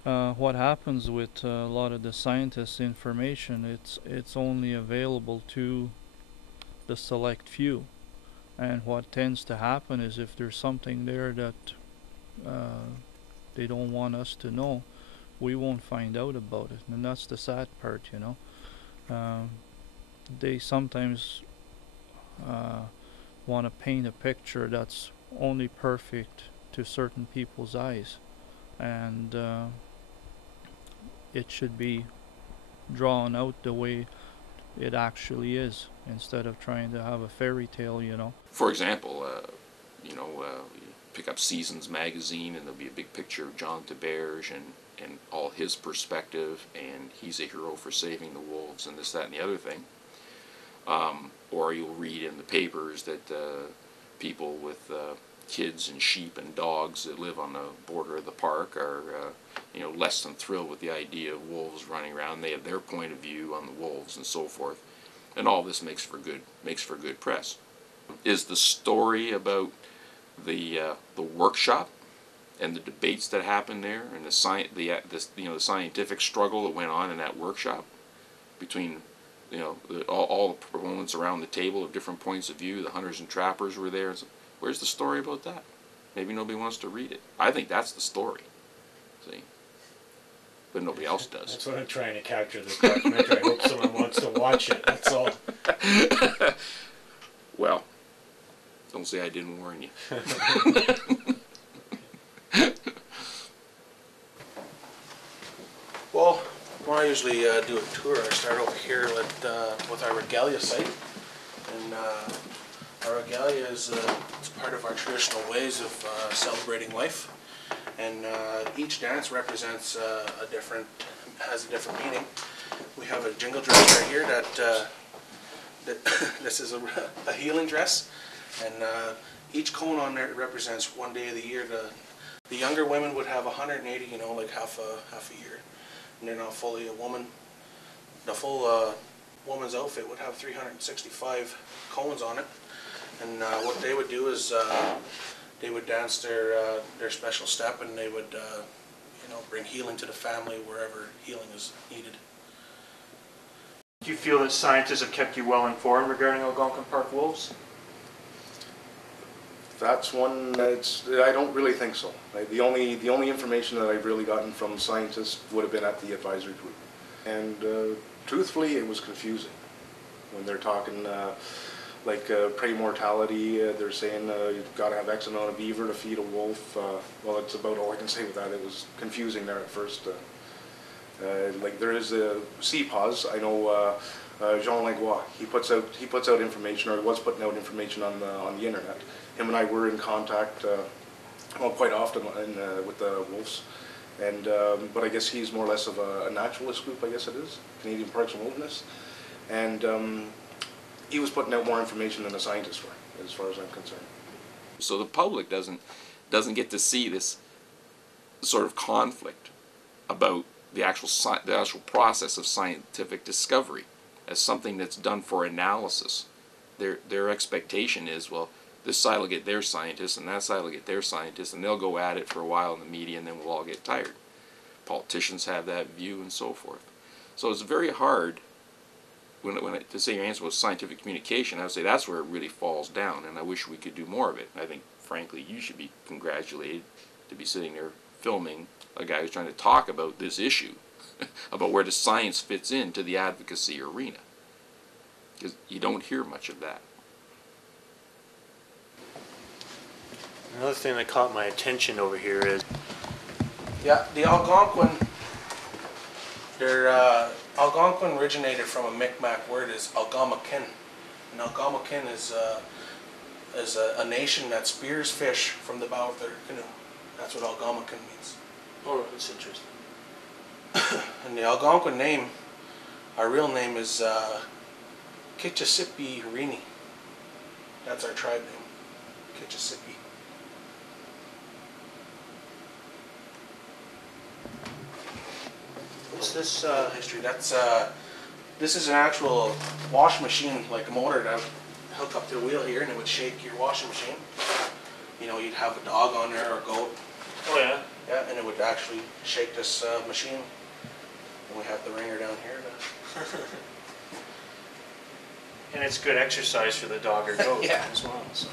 what happens with a lot of the scientists' information, it's only available to the select few. And what tends to happen is if there's something there that they don't want us to know, we won't find out about it. And that's the sad part, you know. They sometimes want to paint a picture that's only perfect to certain people's eyes. And it should be drawn out the way it actually is, instead of trying to have a fairy tale, you know. For example, you pick up Seasons magazine and there'll be a big picture of John Theberge and all his perspective, and he's a hero for saving the wolves and this, that, and the other thing. Or you'll read in the papers that people with kids and sheep and dogs that live on the border of the park are less than thrilled with the idea of wolves running around. They have their point of view on the wolves and so forth, and all this makes for good press. Is the story about the workshop and the debates that happened there, and the scientific struggle that went on in that workshop between all the proponents around the table of different points of view? The hunters and trappers were there. So where's the story about that? Maybe nobody wants to read it. I think that's the story. See, but nobody else does. That's what I'm trying to capture this documentary. I hope someone wants to watch it. That's all. Well, don't say I didn't warn you. Well, when I usually do a tour, I start over here with our regalia site. And our regalia is it's part of our traditional ways of celebrating life. And each dance represents has a different meaning. We have a jingle dress right here that this is a healing dress. And each cone on there represents one day of the year. The younger women would have 180, like half a year. And they're not fully a woman. The full woman's outfit would have 365 cones on it. And what they would do is they would dance their special step, and they would bring healing to the family wherever healing is needed. Do you feel that scientists have kept you well informed regarding Algonquin Park wolves? That's one I don't really think so. The only information that I've really gotten from scientists would have been at the advisory group. And truthfully, it was confusing. When they're talking prey mortality, they're saying you've got to have X amount of beaver to feed a wolf. Well, that's about all I can say with that. It was confusing there at first. There is a CPAWS. I know Jean Langlois. He puts out information, or he was putting out information on the internet. Him and I were in contact quite often with the wolves, and but I guess he's more or less of a naturalist group. I guess it is Canadian Parks and Wilderness, and he was putting out more information than the scientists were, as far as I'm concerned. So the public doesn't get to see this sort of conflict about the actual process of scientific discovery as something that's done for analysis. Their expectation is, well, this side will get their scientists and that side will get their scientists, and they'll go at it for a while in the media, and then we'll all get tired. Politicians have that view and so forth. So it's very hard to say your answer was scientific communication. I would say that's where it really falls down, and I wish we could do more of it. I think, frankly, you should be congratulated to be sitting there filming a guy who's trying to talk about this issue, about where the science fits into the advocacy arena, because you don't hear much of that. Another thing that caught my attention over here is... Yeah, the Algonquin, Algonquin originated from a Mi'kmaq word, is Algonquin. And Algonquin is a nation that spears fish from the bow of their canoe. That's what Algonquin means. Oh, that's interesting. And the Algonquin name, our real name is Kitchissippi Rini. That's our tribe name, Kitchissippi. What's this history? That's this is an actual wash machine, like a motor that would hook up to the wheel here, and it would shake your washing machine. You'd have a dog on there or a goat. Oh yeah. Yeah, and it would actually shake this machine. And we have the ringer down here. And it's good exercise for the dog or goat Yeah. as well. So.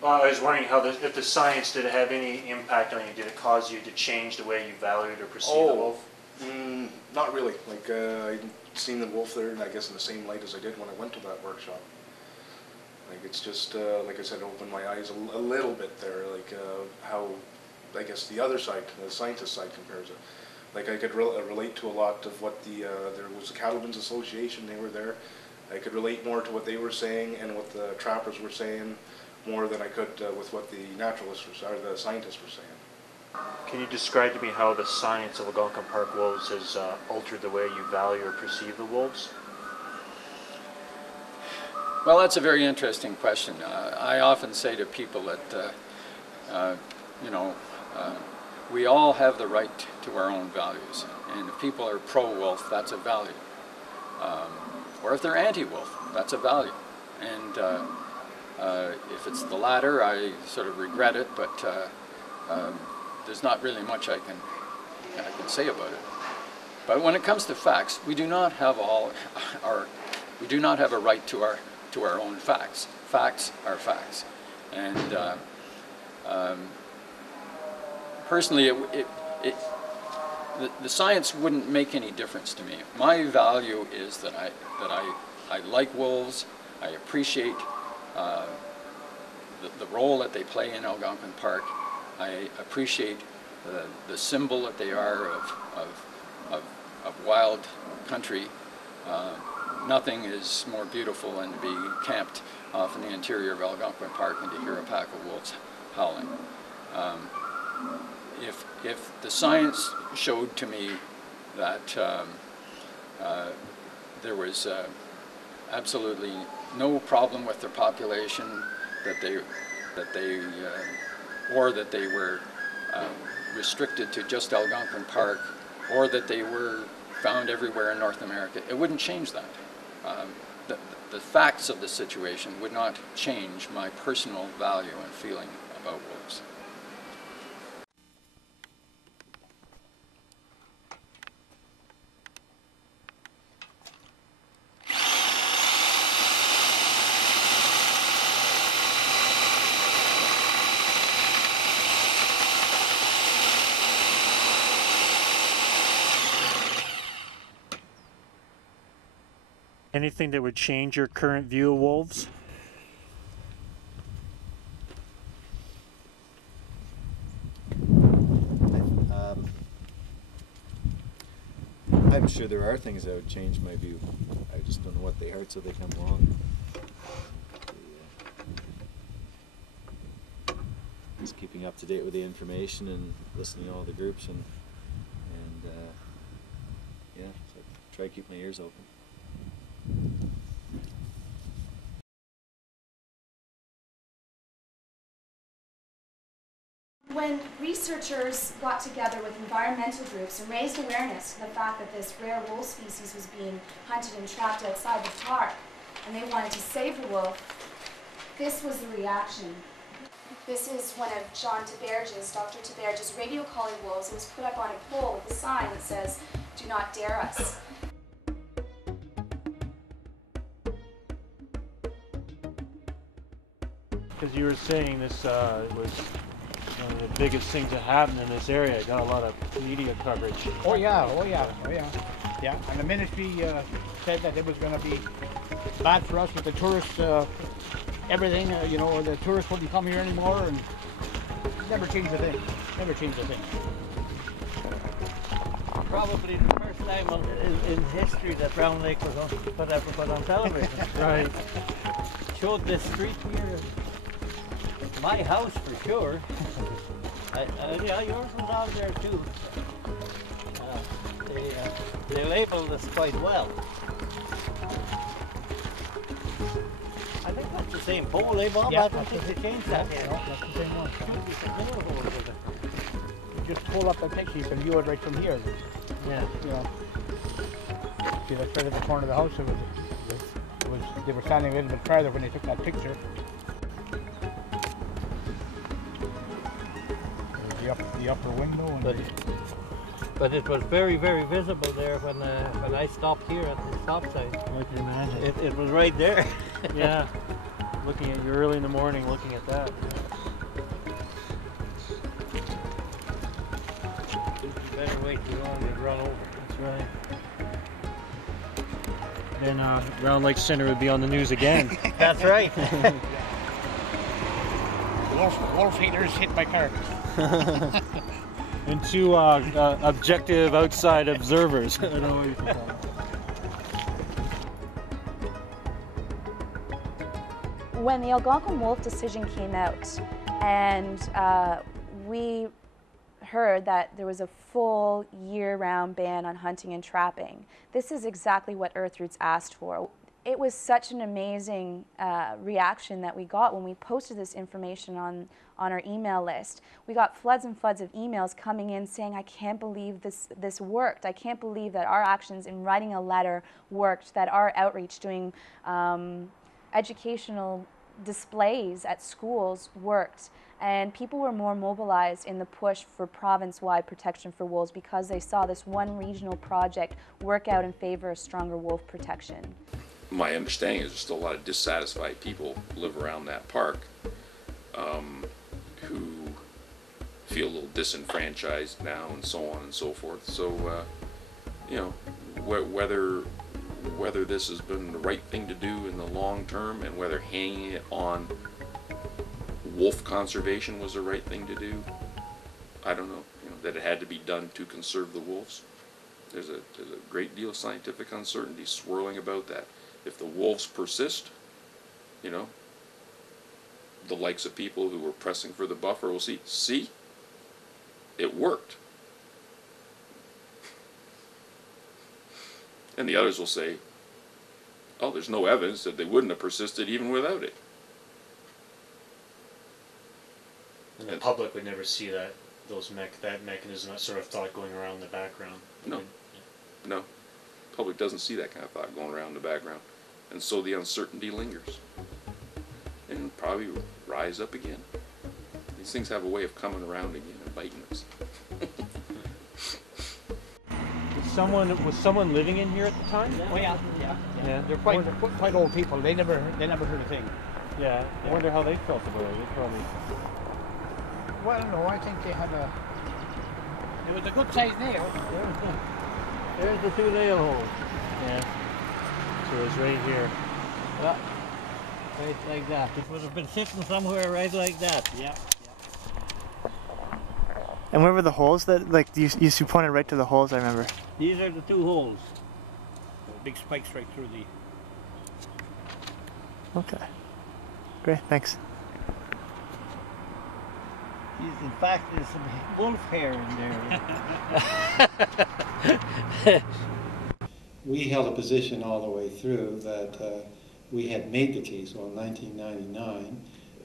Well, I was wondering how if the science, did it have any impact on you? Did it cause you to change the way you valued or perceived the wolf? Not really. Like I'd seen the wolf there, and I guess in the same light as I did when I went to that workshop. Like it's just, like I said, opened my eyes a little bit there, like how, I guess, the other side, the scientist side compares it. Like I could relate to a lot of what there was the Cattlemen's Association, they were there. I could relate more to what they were saying and what the trappers were saying more than I could with what the naturalists or the scientists were saying. Can you describe to me how the science of Algonquin Park wolves has altered the way you value or perceive the wolves? Well, that's a very interesting question. I often say to people that, you know, we all have the right to our own values. And if people are pro-wolf, that's a value. Or if they're anti-wolf, that's a value. And if it's the latter, I sort of regret it, but there's not really much I can say about it. But when it comes to facts, we do not have a right to our own facts. Facts are facts. And personally, the science wouldn't make any difference to me. My value is that I like wolves. I appreciate the role that they play in Algonquin Park. I appreciate the symbol that they are of wild country. Nothing is more beautiful than to be camped off in the interior of Algonquin Park and to hear a pack of wolves howling. If the science showed to me that there was absolutely no problem with their population, that they were restricted to just Algonquin Park, or that they were found everywhere in North America, it wouldn't change that. The facts of the situation would not change my personal value and feeling about wolves. Anything that would change your current view of wolves? I'm sure there are things that would change my view. I just don't know what they are till they come along. Just keeping up to date with the information and listening to all the groups and yeah, so I try to keep my ears open. When researchers got together with environmental groups and raised awareness to the fact that this rare wolf species was being hunted and trapped outside the park, and they wanted to save the wolf, this was the reaction. This is one of Dr. Taberge's radio calling wolves. It was put up on a pole with a sign that says, "Do not dare us." Because you were saying this was one of the biggest things that happened in this area. It got a lot of media coverage. Oh yeah. Yeah, and the ministry said that it was going to be bad for us with the tourists, everything, you know, the tourists wouldn't come here anymore, and never changed a thing. Never changed a thing. Probably the first time in history that Brown Lake was ever put on television. Right. Showed this street here. My house for sure. Yeah, yours was out there too. They labelled us quite well. I think that's the same pole, eh, Bob? Yeah, I don't think they changed that yet. No, that's the same one. You just pull up the picture, you can view it right from here. Yeah. You know. See, that's right at the corner of the house. They were standing a little bit further when they took that picture. the upper window. And but it was very, very visible there when I stopped here at the stop sign. I can imagine. It was right there. Yeah. Looking at you early in the morning, looking at that. Better wait too long to run over. That's right. Then Round Lake Center would be on the news again. That's right. Wolf haters hit by cars. And two objective outside observers. I don't know what you can call them. When the Algonquin wolf decision came out, and we heard that there was a full year-round ban on hunting and trapping, this is exactly what Earthroots asked for. It was such an amazing reaction that we got when we posted this information on our email list. We got floods and floods of emails coming in saying, I can't believe this worked. I can't believe that our actions in writing a letter worked, that our outreach doing educational displays at schools worked. And people were more mobilized in the push for province-wide protection for wolves because they saw this one regional project work out in favor of stronger wolf protection. My understanding is there's still a lot of dissatisfied people live around that park who feel a little disenfranchised now and so on and so forth. So, you know, whether this has been the right thing to do in the long term and whether hanging it on wolf conservation was the right thing to do, I don't know. You know, that it had to be done to conserve the wolves. There's a great deal of scientific uncertainty swirling about that. If the wolves persist, you know, the likes of people who were pressing for the buffer will see, it worked. And the others will say, oh, there's no evidence that they wouldn't have persisted even without it. And the public would never see that mechanism, that sort of thought going around in the background. No. No. Public doesn't see that kind of thought going around in the background. And so the uncertainty lingers. And probably rise up again. These things have a way of coming around again and biting us. Was someone living in here at the time? Oh yeah. They're quite old people. They never heard a thing. Yeah. I wonder how they felt about it. They probably. Well, no, I think they had it was a good sized nail. There's the two nail holes. Yeah. So it's right here. Yeah. Right like that. It would have been sitting somewhere right like that. Yeah. And where were the holes that, like, you pointed right to the holes, I remember. These are the two holes. Big spikes right through the... Okay. Great, thanks. In fact, there's some wolf hair in there. We held a position all the way through that we had made the case, well, in 1999,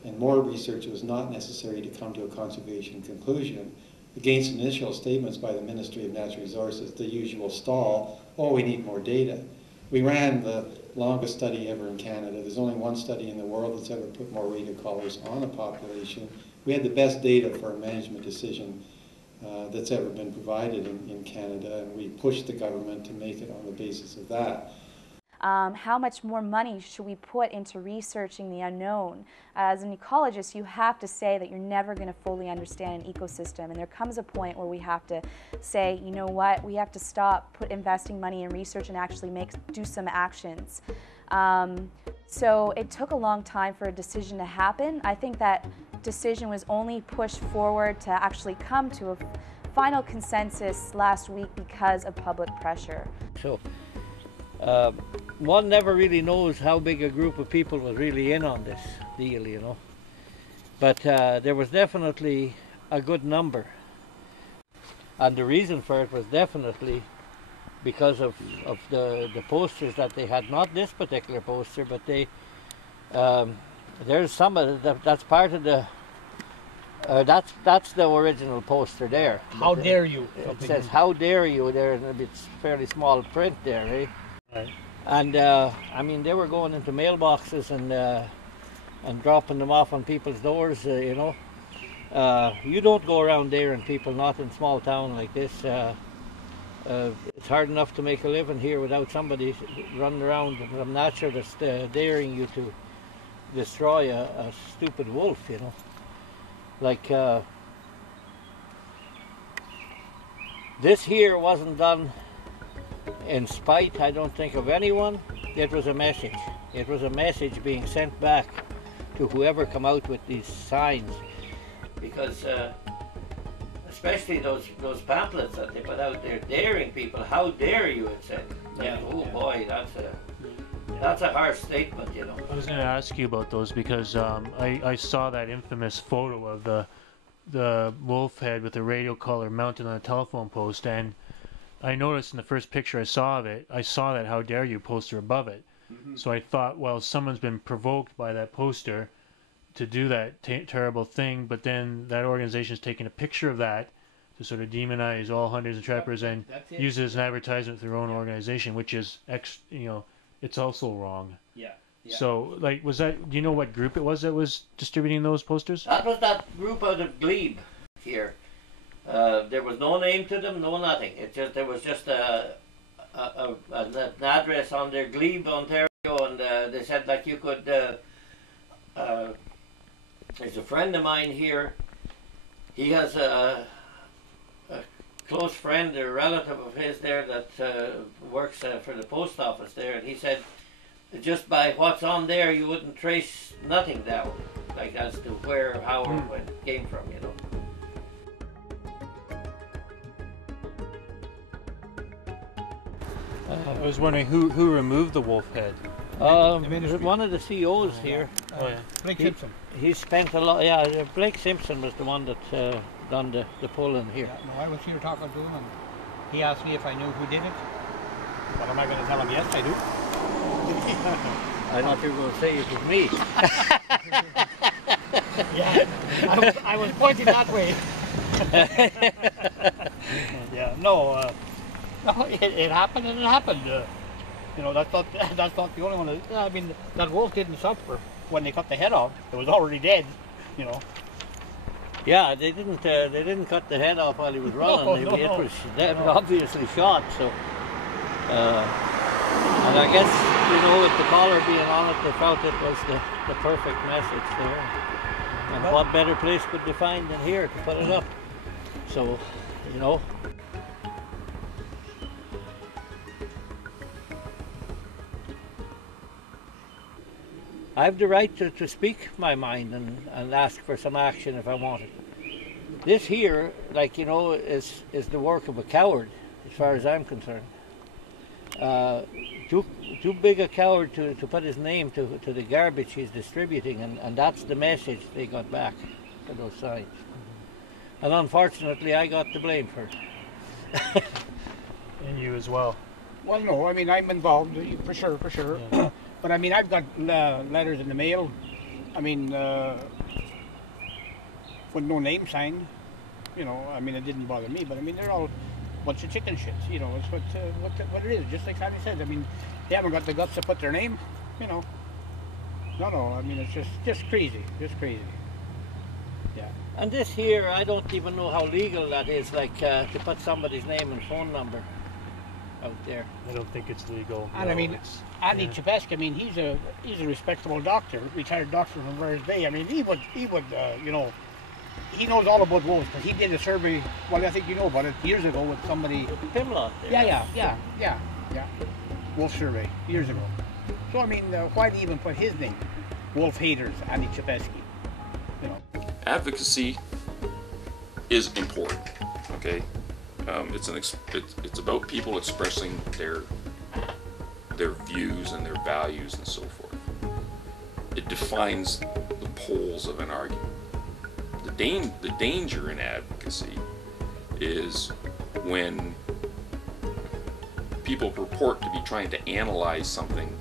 and more research was not necessary to come to a conservation conclusion against initial statements by the Ministry of Natural Resources, the usual stall, oh, we need more data. We ran the longest study ever in Canada. There's only one study in the world that's ever put more rhedo collars on a population. We had the best data for a management decision that's ever been provided in Canada, and we pushed the government to make it on the basis of that. How much more money should we put into researching the unknown? As an ecologist, you have to say that you're never going to fully understand an ecosystem, and there comes a point where we have to say, you know what, we have to stop investing money in research and actually do some actions. So it took a long time for a decision to happen. I think that decision was only pushed forward to actually come to a final consensus last week because of public pressure. So, one never really knows how big a group of people was really in on this deal, you know. But there was definitely a good number. And the reason for it was definitely because of the posters that they had. Not this particular poster, but they there's some of that's part of the that's the original poster there. How dare you? It says "How dare you" there, and it's fairly small print there, eh? Right. And I mean, they were going into mailboxes and dropping them off on people's doors, you know. You don't go around daring people, not in a small town like this. It's hard enough to make a living here without somebody running around. I'm not sure that's daring you to destroy a stupid wolf, you know. Like, this here wasn't done in spite, I don't think, of anyone. It was a message. It was a message being sent back to whoever come out with these signs. Because especially those pamphlets that they put out there daring people, how dare you, it said. Like, oh boy, that's a harsh statement, you know. I was going to ask you about those because I saw that infamous photo of the wolf head with the radio collar mounted on a telephone post, and I noticed in the first picture I saw of it, I saw that "How dare you" poster above it. So I thought, well, someone's been provoked by that poster to do that terrible thing, but then that organization's taking a picture of that to sort of demonize all hunters and trappers and use it as an advertisement for their own organization, which is, it's also wrong. Yeah. So, like, was that, do you know what group it was that was distributing those posters? That was that group out of Glebe here. There was no name to them, no nothing. There was just an address on their Glebe, Ontario, and they said that you could. There's a friend of mine here. He has a close friend, a relative of his there that works for the post office there, and he said, just by what's on there, you wouldn't trace nothing down, like as to where, how, or when it came from, you know. I was wondering who removed the wolf head. One of the CEOs here. Oh, yeah. Blake Simpson. He spent a lot. Yeah, Blake Simpson was the one that done the pulling here. Yeah, no, I was here talking to him, and he asked me if I knew who did it. What am I going to tell him? Yes, I do. I thought you were going to say it was me. Yeah, I was pointing that way. Yeah, no, it happened and it happened. You know, that's not the only one. I mean, that wolf didn't suffer when they cut the head off. It was already dead. You know. Yeah, they didn't cut the head off while he was running. No. It was obviously shot. So, and I guess, you know, with the collar being on it, they felt it was the perfect message there. And what better place could they find than here to put it up? So, you know. I have the right to speak my mind and ask for some action if I want it. This here, like, you know, is the work of a coward, as far as I'm concerned. Too big a coward to put his name to the garbage he's distributing, and that's the message they got back for those signs. And unfortunately, I got the blame for it. And you as well. Well, no, I mean, I'm involved, for sure. Yeah. But I mean, I've got letters in the mail. I mean, with no name signed. You know, I mean, it didn't bother me. But I mean, they're all a bunch of chicken shits. You know, it's what it is. Just like Sammy said. I mean, they haven't got the guts to put their name. You know. No. I mean, it's just crazy. Just crazy. Yeah. And this here, I don't even know how legal that is. Like to put somebody's name and phone number out there. I don't think it's legal. And no, I mean, Andy Chepeski, I mean, he's a respectable doctor, retired doctor from Verge Bay. I mean, he would, you know, he knows all about wolves because he did a survey. Well, I think you know about it years ago with somebody. Pimlott. Yeah. Wolf survey years ago. So I mean, why do you even put his name? Wolf haters, Andy Chepeski. You know. Advocacy is important. Okay. It's about people expressing their views and their values and so forth. It defines the poles of an argument. The danger in advocacy is when people purport to be trying to analyze something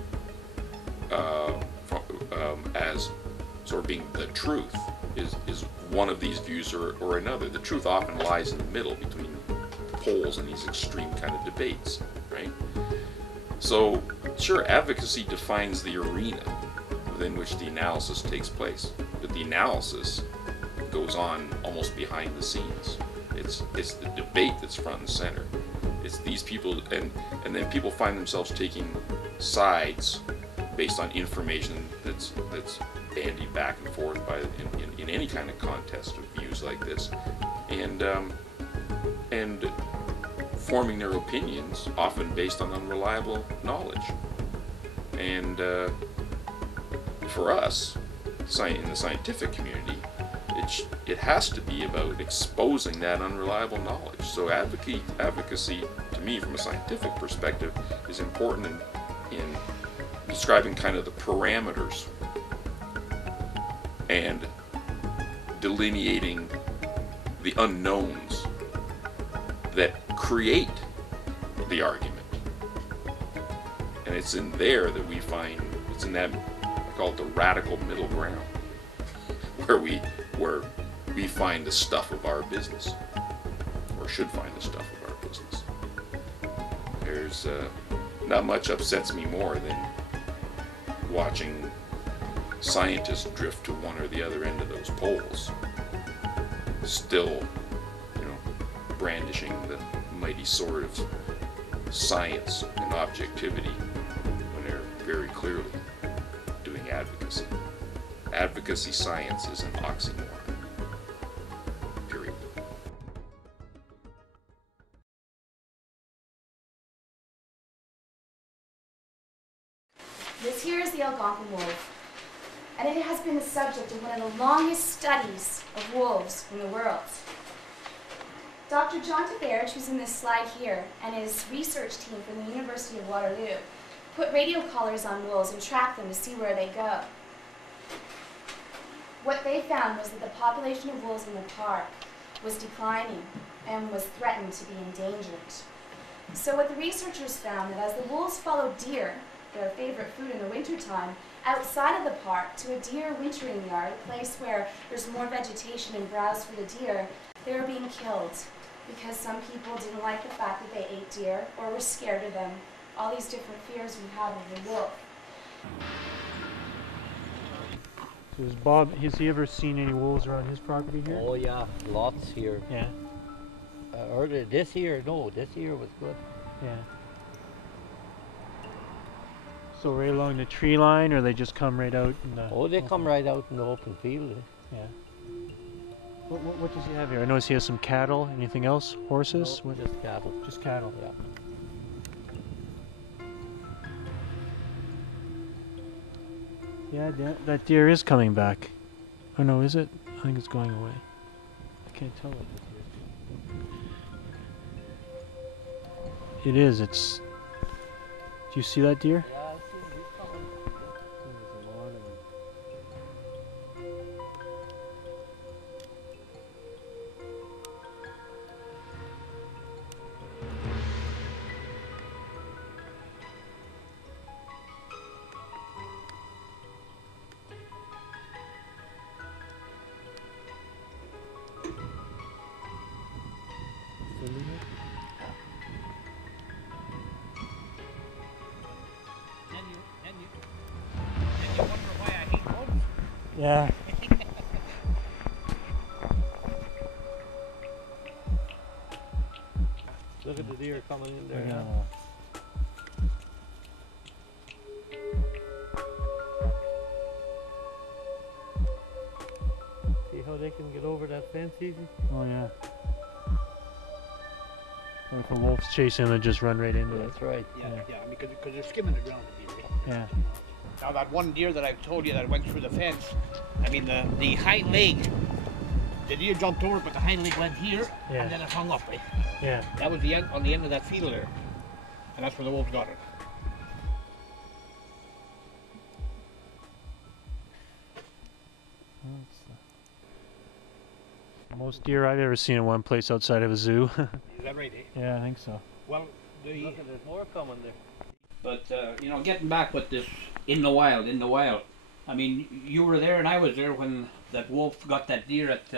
as sort of being the truth is one of these views or another. The truth often lies in the middle between poles in these extreme kind of debates, right? So, sure, advocacy defines the arena within which the analysis takes place, but the analysis what goes on almost behind the scenes. It's the debate that's front and center. It's these people, and then people find themselves taking sides based on information that's bandied back and forth by in any kind of contest of views like this, and forming their opinions often based on unreliable knowledge. And for us, in the scientific community, it has to be about exposing that unreliable knowledge. So advocacy, to me, from a scientific perspective, is important in describing kind of the parameters and delineating the unknowns that create the argument. And it's in there that we find, it's in that, I call it the radical middle ground, where we find the stuff of our business, or should find the stuff of our business. There's not much upsets me more than watching scientists drift to one or the other end of those poles, still, brandishing the mighty sword of science and objectivity when they're very clearly doing advocacy. Advocacy science is an oxymoron. Period. This here is the Algonquin wolf, and it has been the subject of one of the longest studies of wolves in the world. Dr. John DeBerge, who's in this slide here, and his research team from the University of Waterloo, put radio collars on wolves and tracked them to see where they go. What they found was that the population of wolves in the park was declining and was threatened to be endangered. So what the researchers found, that as the wolves followed deer, their favorite food in the wintertime, outside of the park to a deer wintering yard, a place where there's more vegetation and browse for the deer, they were being killed because some people didn't like the fact that they ate deer or were scared of them. All these different fears we have of the wolf. So has Bob, has he ever seen any wolves around his property here? Oh yeah, lots here. Yeah. Earlier this year, no, this year was good. Yeah. So right along the tree line, or they just come right out in the... Oh, they come right out in the open field. Yeah. What does he have here? I notice he has some cattle. Anything else? Horses? No, just cattle. Just cattle. Yeah. Yeah, that deer is coming back. Oh no, is it? I think it's going away. I can't tell what it is. It is. It's... Do you see that deer? Yeah, I see him. He's coming. There's a lot of them. Yeah. Look at the deer coming in there. Yeah. See how they can get over that fence easy? Oh yeah. Or if a wolf's chasing them, they just run right into it. That's right. Yeah, because they're skimming the ground. Yeah. Now that one deer that I've told you that went through the fence, I mean the hind leg, the deer jumped over, but the hind leg went here, and then it hung up. Right? Yeah. That was the end on the end of that field there, and that's where the wolves got it. Most deer I've ever seen in one place outside of a zoo. Is that right? Eh? Yeah, I think so. Well, look, there's more coming there. But getting back with this in the wild. I mean, you were there and I was there when that wolf got that deer at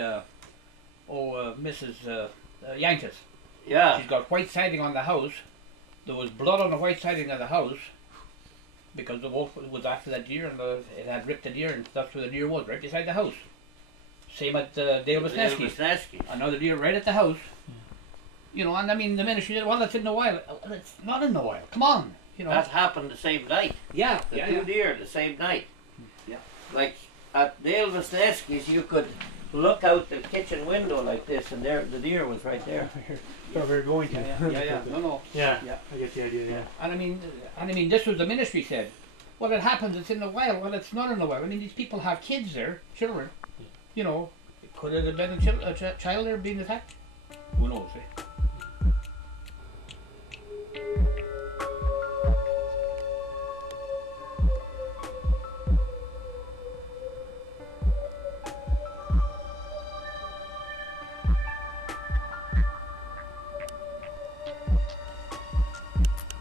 Mrs. Yankees. Yeah. She's got white siding on the house. There was blood on the white siding of the house because the wolf was after that deer and it had ripped the deer, and that's where the deer was, right beside the house. Same at Dale Wisniewski. Another deer right at the house. You know, and I mean, the ministry said, well, it's in the wild. Well, it's not in the wild. Come on. You know. That happened the same night. Yeah. The two deer the same night. Yeah. Like at Dale Wisniewski's, you could look out the kitchen window like this, and there the deer was right there. Where we're going to. Yeah. No. Yeah. Yeah. I get the idea. Yeah. And I mean, this was the ministry said. Well, it happens. It's in the wild. Well, it's not in the wild. I mean, these people have kids there, children. You know, could it have been a child there being attacked? Who knows? Eh?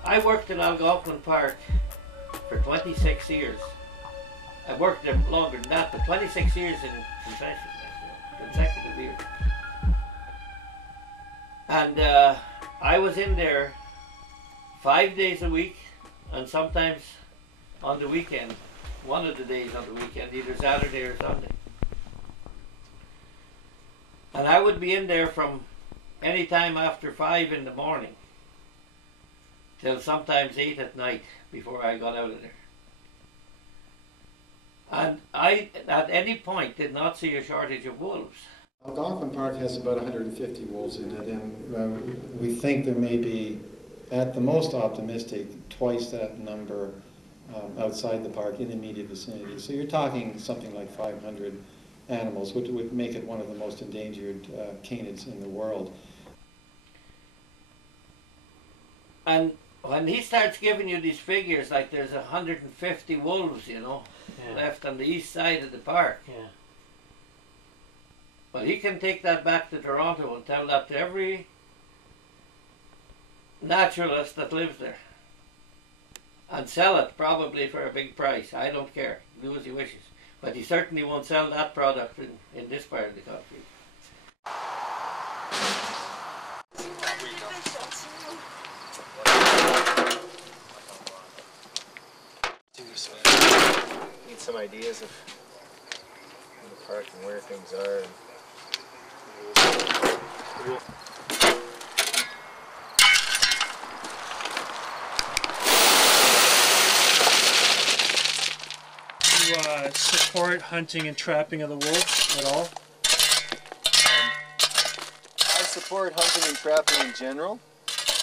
I worked in Algonquin Park for 26 years. I worked there longer than that, but 26 years in consecutive years. And I was in there 5 days a week, and sometimes on the weekend, one of the days on the weekend, either Saturday or Sunday. And I would be in there from any time after 5 in the morning till sometimes 8 at night before I got out of there. And I, at any point, did not see a shortage of wolves. Algonquin Park has about 150 wolves in it, and we think there may be, at the most optimistic, twice that number outside the park in the immediate vicinity. So you're talking something like 500 animals, which would make it one of the most endangered canids in the world. And when he starts giving you these figures, like there's 150 wolves, you know, left on the east side of the park. Yeah. Well, he can take that back to Toronto and tell that to every naturalist that lives there. And sell it, probably for a big price. I don't care. Do as he wishes. But he certainly won't sell that product in this part of the country. Need some ideas of the park and where things are. Do you support hunting and trapping of the wolves at all? I support hunting and trapping in general.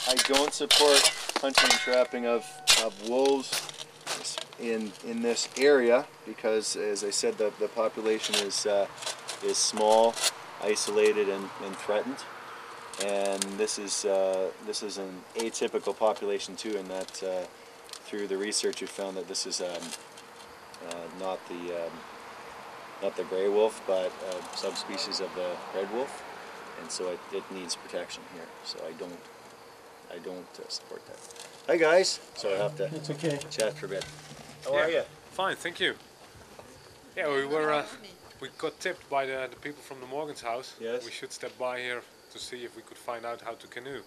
I don't support hunting and trapping of wolves in this area because, as I said, the population is small, isolated, and threatened. And this is an atypical population too, in that through the research we found that this is not the gray wolf, but a subspecies of the red wolf, and so it needs protection here. So I don't support that. Hi guys. So I have to chat for a bit. How are you? Fine, thank you. Yeah, we got tipped by the people from the Morgan's house. Yes. We should step by here to see if we could find out how to canoe.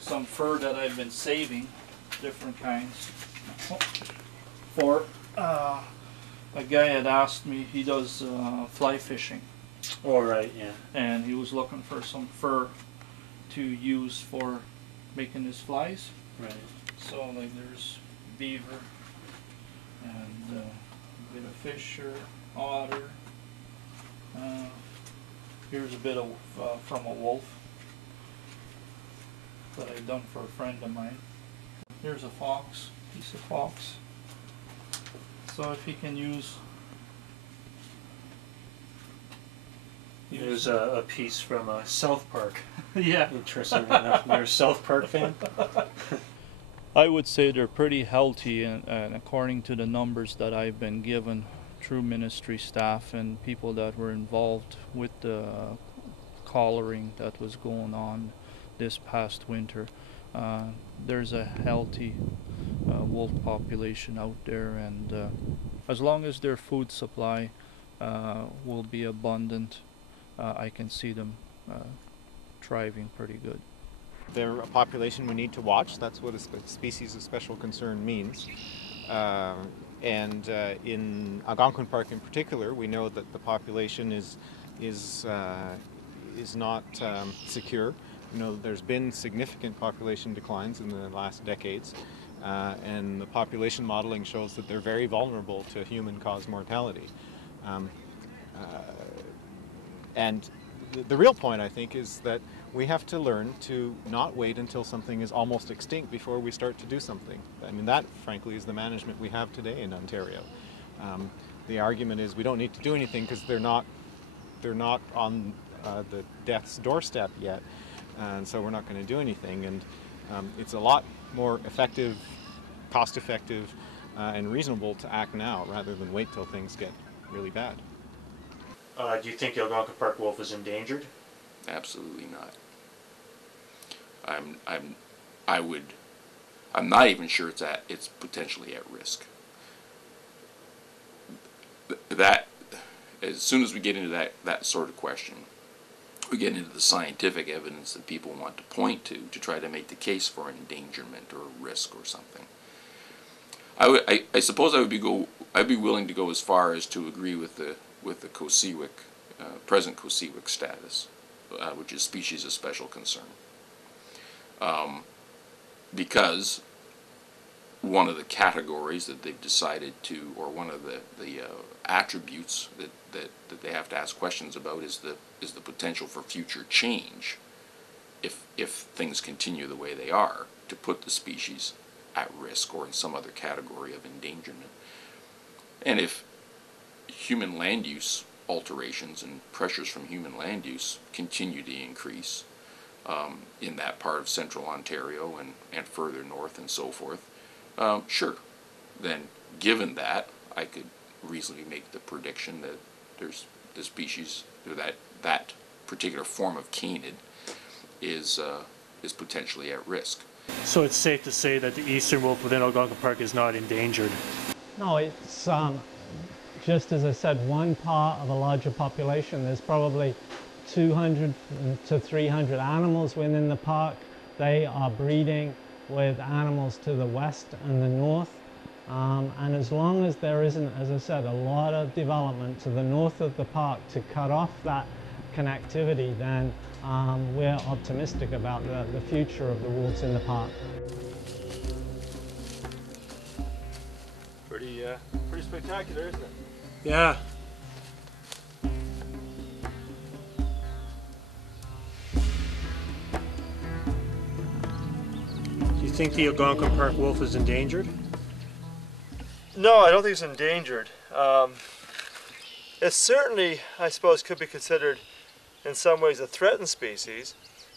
Some fur that I've been saving, different kinds, for a guy had asked me, he does fly fishing. Oh, right, yeah. And he was looking for some fur to use for making his flies. Right. So like there's beaver and a bit of fisher, otter. Here's a bit of from a wolf that I've done for a friend of mine. Here's a fox, piece of fox. So if he can use... There's a piece from South Park. Yeah. Interesting enough. You're a South Park fan? I would say they're pretty healthy, and according to the numbers that I've been given through ministry staff and people that were involved with the collaring that was going on this past winter, there's a healthy wolf population out there, and as long as their food supply will be abundant. I can see them thriving pretty good. They're a population we need to watch. That's what a species of special concern means. And in Algonquin Park in particular, we know that the population is not secure. You know, there's been significant population declines in the last decades, and the population modeling shows that they're very vulnerable to human-caused mortality. And the real point, I think, is that we have to learn to not wait until something is almost extinct before we start to do something. I mean, that, frankly, is the management we have today in Ontario. The argument is we don't need to do anything because they're not on the death's doorstep yet, and so we're not going to do anything. And it's a lot more effective, cost-effective, and reasonable to act now rather than wait till things get really bad. Do you think the Algonquin Park wolf is endangered? Absolutely not. I'm not even sure it's potentially at risk. That, as soon as we get into that sort of question, we get into the scientific evidence that people want to point to try to make the case for endangerment or risk or something. I suppose I'd be willing to go as far as to agree with the COSEWIC, present COSEWIC status, which is species of special concern. Because one of the categories that they've decided to, or one of the attributes that they have to ask questions about is the potential for future change if things continue the way they are, to put the species at risk or in some other category of endangerment. And if human land use alterations and pressures from human land use continue to increase in that part of central Ontario and further north and so forth, sure, then given that, I could reasonably make the prediction that there's the species, or that particular form of canid is potentially at risk. So it's safe to say that the eastern wolf within Algonquin Park is not endangered? No, it's just as I said, one part of a larger population. There's probably 200 to 300 animals within the park. They are breeding with animals to the west and the north. And as long as there isn't, as I said, a lot of development to the north of the park to cut off that connectivity, then we're optimistic about the future of the wolves in the park. Pretty spectacular, isn't it? Yeah. Do you think the Algonquin Park wolf is endangered? No, I don't think it's endangered. It certainly, I suppose, could be considered in some ways a threatened species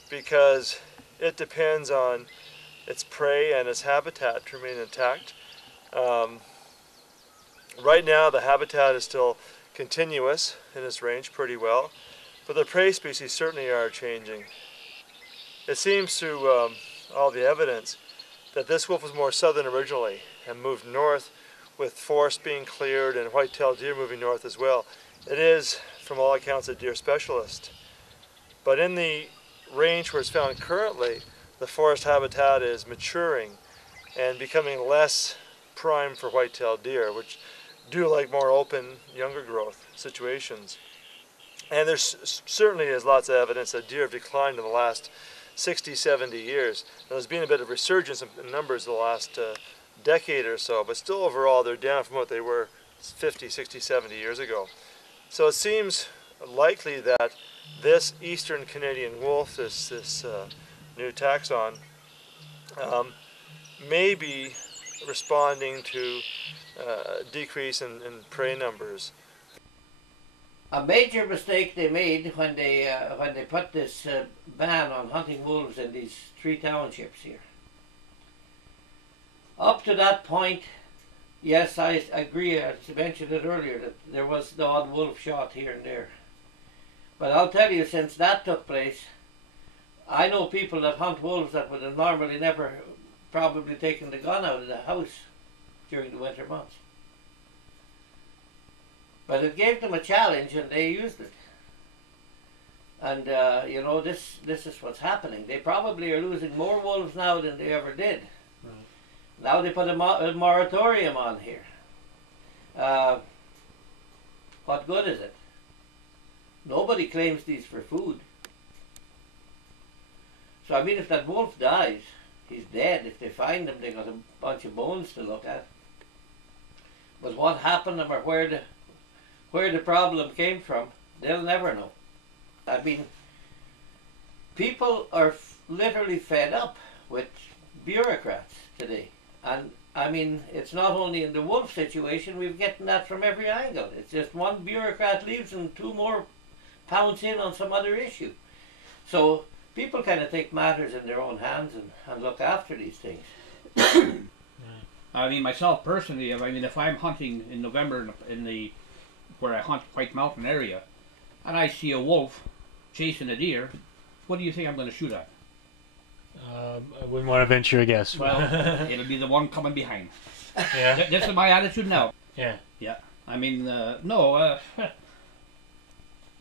because it depends on its prey and its habitat to remain intact. Right now the habitat is still continuous in its range pretty well, but the prey species certainly are changing. It seems through all the evidence that this wolf was more southern originally and moved north with forest being cleared and white-tailed deer moving north as well. It is, from all accounts, a deer specialist. But in the range where it's found currently, the forest habitat is maturing and becoming less prime for white-tailed deer, which do like more open, younger growth situations. And there's certainly is lots of evidence that deer have declined in the last 60, 70 years. Now, there's been a bit of resurgence in numbers in the last decade or so, but still overall they're down from what they were 50, 60, 70 years ago. So it seems likely that this eastern Canadian wolf, this new taxon, may be responding to decrease in prey numbers. A major mistake they made when they put this ban on hunting wolves in these 3 townships here. Up to that point, yes, I agree, I mentioned it earlier, that there was the odd wolf shot here and there. But I'll tell you, since that took place, I know people that hunt wolves that would have normally never probably taken the gun out of the house during the winter months. But it gave them a challenge and they used it. And you know, this is what's happening. They probably are losing more wolves now than they ever did. Right. Now they put a moratorium on here. What good is it? Nobody claims these for food. So I mean, if that wolf dies, he's dead. If they find him, they got a bunch of bones to look at. But what happened or where the problem came from, they'll never know. I mean, people are literally fed up with bureaucrats today. And I mean, it's not only in the wolf situation, we're getting that from every angle. It's just one bureaucrat leaves and two more pounce in on some other issue. So people kind of take matters in their own hands and look after these things. I mean, myself personally, I mean, if I'm hunting in November in the where I hunt White Mountain area, and I see a wolf chasing a deer, what do you think I'm going to shoot at? I wouldn't want to venture a guess. Well, it'll be the one coming behind. Yeah. This is my attitude now. Yeah. Yeah. I mean, no.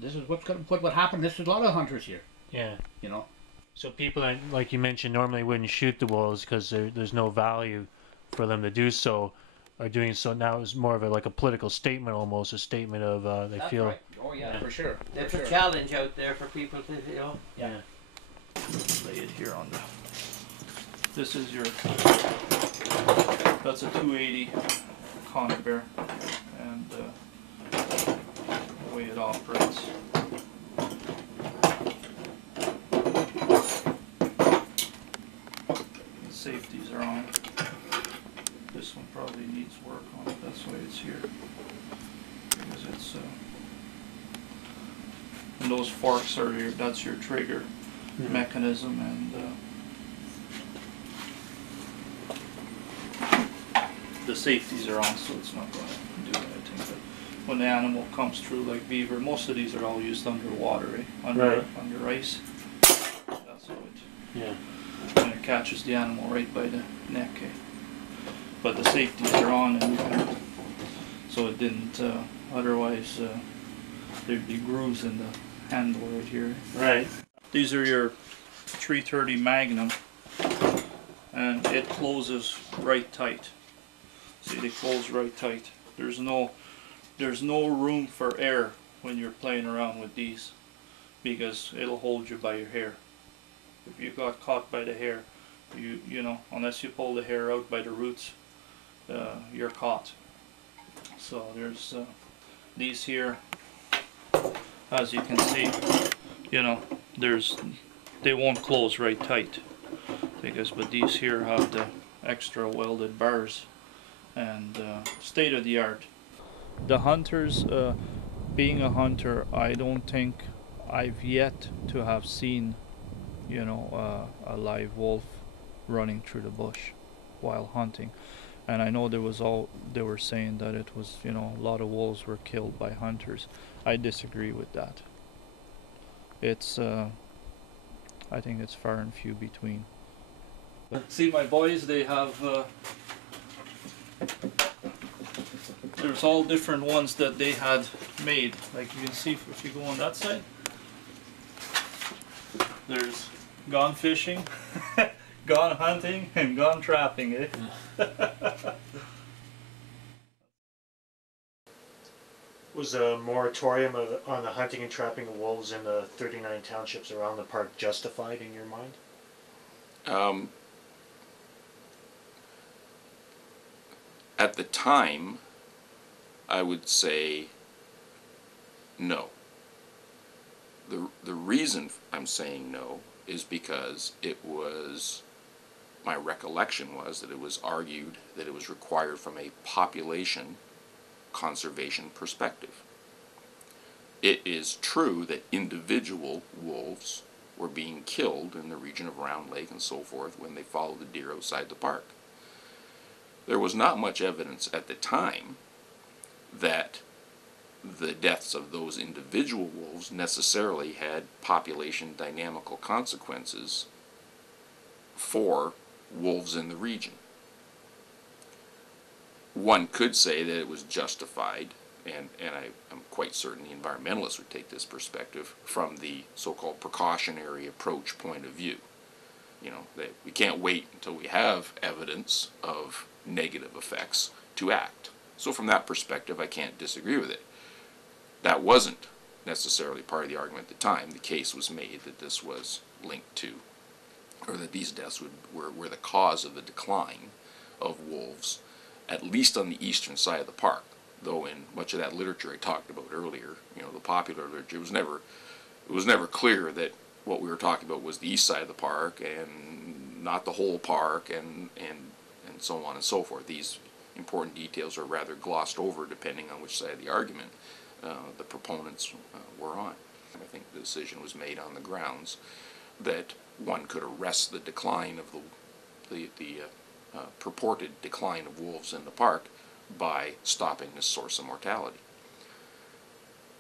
This is what happened. This is a lot of hunters here. Yeah. You know. So people, like you mentioned, normally wouldn't shoot the wolves because there's no value for them to do so, are doing so now is more of like a political statement, almost a statement of they That's feel. Right. Oh yeah, for sure. There's a challenge out there for people to, you know. Yeah. Lay it here on the. This is your. That's a 280 conibear, and the way it operates. The safeties are on. This one probably needs work on it. That's why it's here, because it's. And those forks are your. That's your trigger mechanism, and the safeties are on, so it's not going to do anything. But when the animal comes through, like beaver, most of these are all used underwater, under ice. That's how it. And it catches the animal right by the neck. But the safeties are on, and so it didn't. Otherwise, there'd be grooves in the handle right here. Right. These are your 330 Magnum, and it closes right tight. See, they close right tight. There's no room for air when you're playing around with these, because it'll hold you by your hair. If you got caught by the hair, you know, unless you pull the hair out by the roots, you're caught. So there's these here, as you can see, you know, they won't close right tight, but these here have the extra welded bars, and state of the art. The hunters, being a hunter, I don't think I've yet to have seen, you know, a live wolf running through the bush while hunting. And I know they were saying that it was, you know, a lot of wolves were killed by hunters. I disagree with that. It's I think it's far and few between. See, my boys, they have there's all different ones that they had made. Like you can see if you go on that side, there's gone fishing, gone hunting, and gone trapping, eh? Was a moratorium on the hunting and trapping of wolves in the 39 townships around the park justified in your mind? At the time, I would say no. The reason I'm saying no is because it was, my recollection was that it was argued that it was required from a population conservation perspective. It is true that individual wolves were being killed in the region of Round Lake and so forth when they followed the deer outside the park. There was not much evidence at the time that the deaths of those individual wolves necessarily had population dynamical consequences for wolves in the region. One could say that it was justified and I'm quite certain the environmentalists would take this perspective from the so-called precautionary approach point of view. You know, that we can't wait until we have evidence of negative effects to act. So from that perspective, I can't disagree with it. That wasn't necessarily part of the argument at the time. The case was made that this was linked to, or that these deaths were the cause of the decline of wolves, at least on the eastern side of the park. Though in much of that literature I talked about earlier, you know, the popular literature, it was never clear that what we were talking about was the east side of the park and not the whole park, and so on and so forth. These important details are rather glossed over depending on which side of the argument the proponents were on. I think the decision was made on the grounds that one could arrest the decline of the purported decline of wolves in the park by stopping this source of mortality.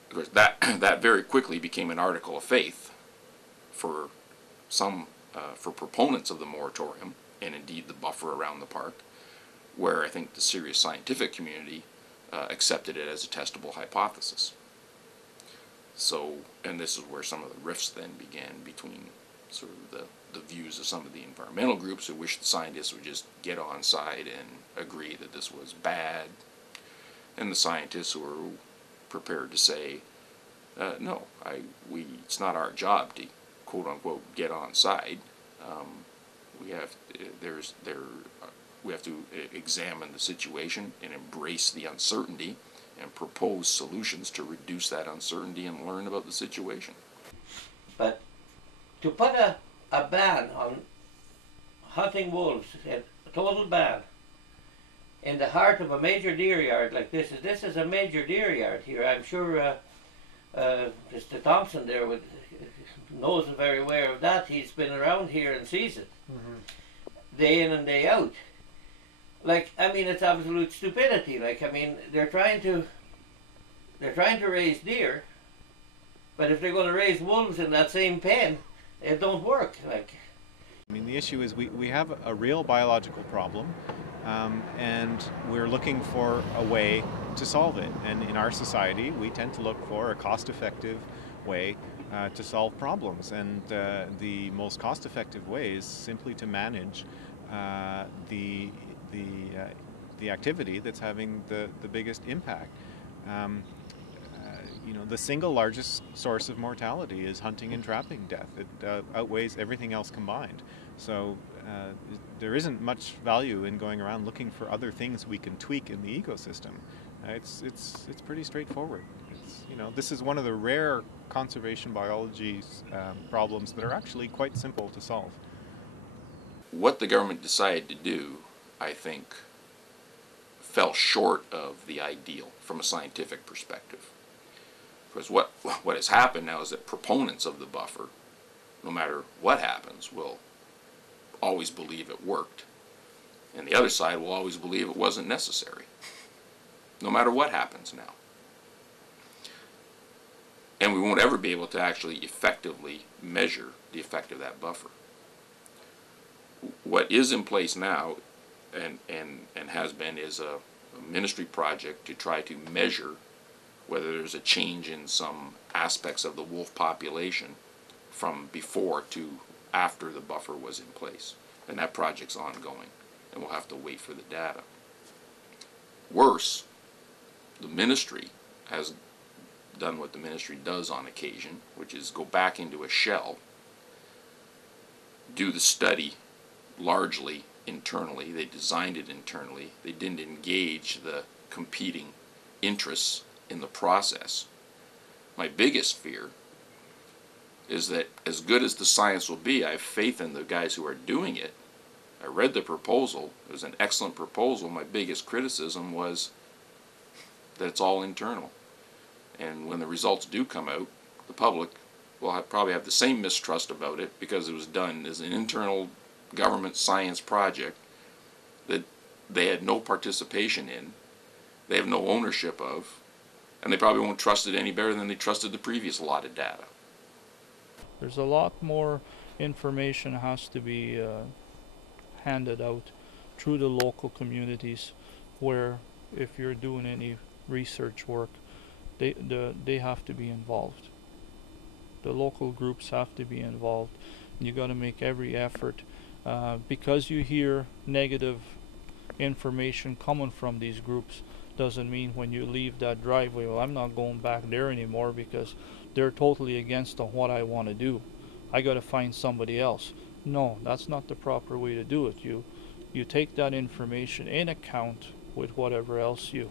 Of course, that very quickly became an article of faith for for proponents of the moratorium, and indeed the buffer around the park, where I think the serious scientific community accepted it as a testable hypothesis. So, and this is where some of the rifts then began between sort of the views of some of the environmental groups who wished the scientists would just get on side and agree that this was bad, and the scientists who were prepared to say, no, it's not our job to quote unquote get on side. We have to examine the situation and embrace the uncertainty and propose solutions to reduce that uncertainty and learn about the situation. But to put a ban on hunting wolves, a total ban, in the heart of a major deer yard like this is a major deer yard here. I'm sure Mr. Thompson there knows very aware of that. He's been around here and sees it day in and day out. Like, I mean, it's absolute stupidity. Like, I mean, they're trying to raise deer, but if they're going to raise wolves in that same pen, it don't work. Like, I mean, the issue is we have a real biological problem, and we're looking for a way to solve it. And in our society, we tend to look for a cost-effective way to solve problems. And the most cost-effective way is simply to manage the activity that's having the biggest impact. You know, the single largest source of mortality is hunting and trapping death. It outweighs everything else combined. So there isn't much value in going around looking for other things we can tweak in the ecosystem. It's pretty straightforward. You know, this is one of the rare conservation biology problems that are actually quite simple to solve. What the government decided to do, I think, fell short of the ideal from a scientific perspective. Because what has happened now is that proponents of the buffer, no matter what happens, will always believe it worked. And the other side will always believe it wasn't necessary, no matter what happens now. And we won't ever be able to actually effectively measure the effect of that buffer. What is in place now and has been is a ministry project to try to measure whether there's a change in some aspects of the wolf population from before to after the buffer was in place. And that project's ongoing, and we'll have to wait for the data. Worse, the ministry has done what the ministry does on occasion, which is go back into a shell, do the study largely internally. They designed it internally. They didn't engage the competing interests in the process. My biggest fear is that as good as the science will be, I have faith in the guys who are doing it. I read the proposal. It was an excellent proposal. My biggest criticism was that it's all internal. And when the results do come out, the public will probably have the same mistrust about it because it was done as an internal government science project that they had no participation in, they have no ownership of, and they probably won't trust it any better than they trusted the previous lot of data. There's a lot more information has to be handed out through the local communities, where if you're doing any research work, they have to be involved. The local groups have to be involved. You got to make every effort, because you hear negative information coming from these groups doesn't mean when you leave that driveway, well, I'm not going back there anymore because they're totally against what I want to do. I got to find somebody else. No, that's not the proper way to do it. You take that information in account with whatever else you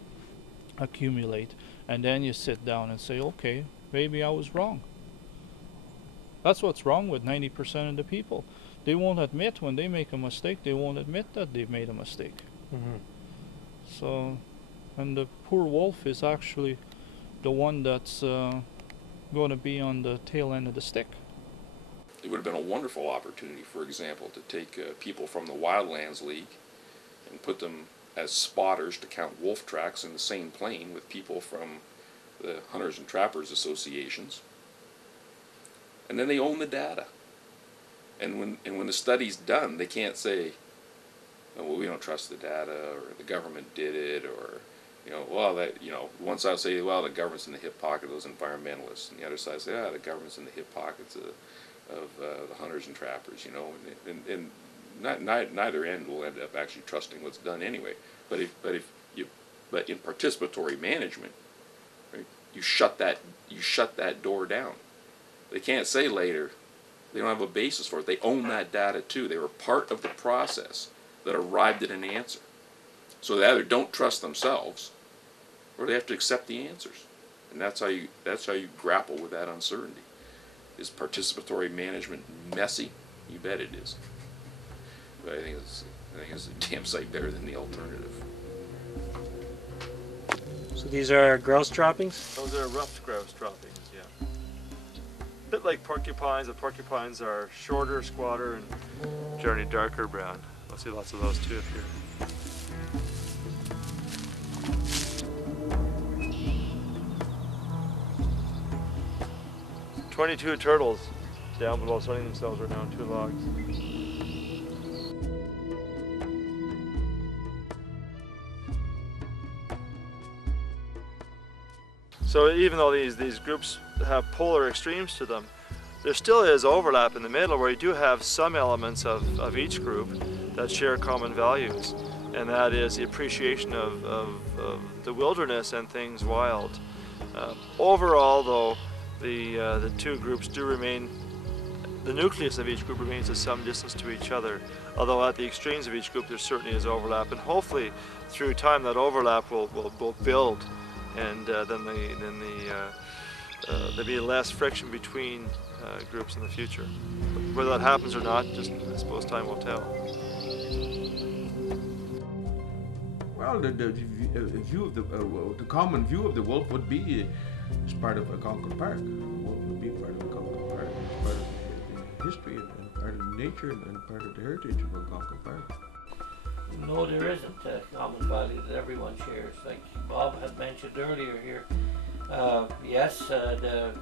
accumulate, and then you sit down and say, okay, maybe I was wrong. That's what's wrong with 90% of the people. They won't admit when they make a mistake. They won't admit that they've made a mistake. So, and the poor wolf is actually the one that's going to be on the tail end of the stick. It would have been a wonderful opportunity, for example, to take people from the Wildlands League and put them as spotters to count wolf tracks in the same plane with people from the Hunters and Trappers Associations. And then they own the data. And when the study's done, they can't say, oh, well, we don't trust the data, or the government did it, or, well, that, one side will say, well, the government's in the hip pocket of those environmentalists, and the other side say, the government's in the hip pockets of the Hunters and Trappers, and neither end will end up actually trusting what's done anyway. But in participatory management, right, you shut that door down. They can't say later they don't have a basis for it. They own that data too. They were part of the process that arrived at an answer. So they either don't trust themselves, or they have to accept the answers. And that's how you grapple with that uncertainty. Is participatory management messy? You bet it is. But I think it's a damn sight better than the alternative. So these are grouse droppings? Those are ruffed grouse droppings, yeah. A bit like porcupines. The porcupines are shorter, squatter, and generally darker brown. I'll see lots of those too up here. "22 turtles down below, sunning themselves right now on 2 logs. So even though these groups have polar extremes to them, there still is overlap in the middle where you do have some elements of each group that share common values, and that is the appreciation of the wilderness and things wild. Overall, though, the two groups do remain, the nucleus of each group remains at some distance to each other, although at the extremes of each group there certainly is overlap, and hopefully through time that overlap will build, and then there'll be less friction between groups in the future. But whether that happens or not, just I suppose time will tell. Well, the common view of the wolf would be as part of Algonquin Park. The wolf would be part of Algonquin Park, part of the history and part of the nature and part of the heritage of Algonquin Park. No, there isn't a common value that everyone shares. Like Bob had mentioned earlier here, yes, the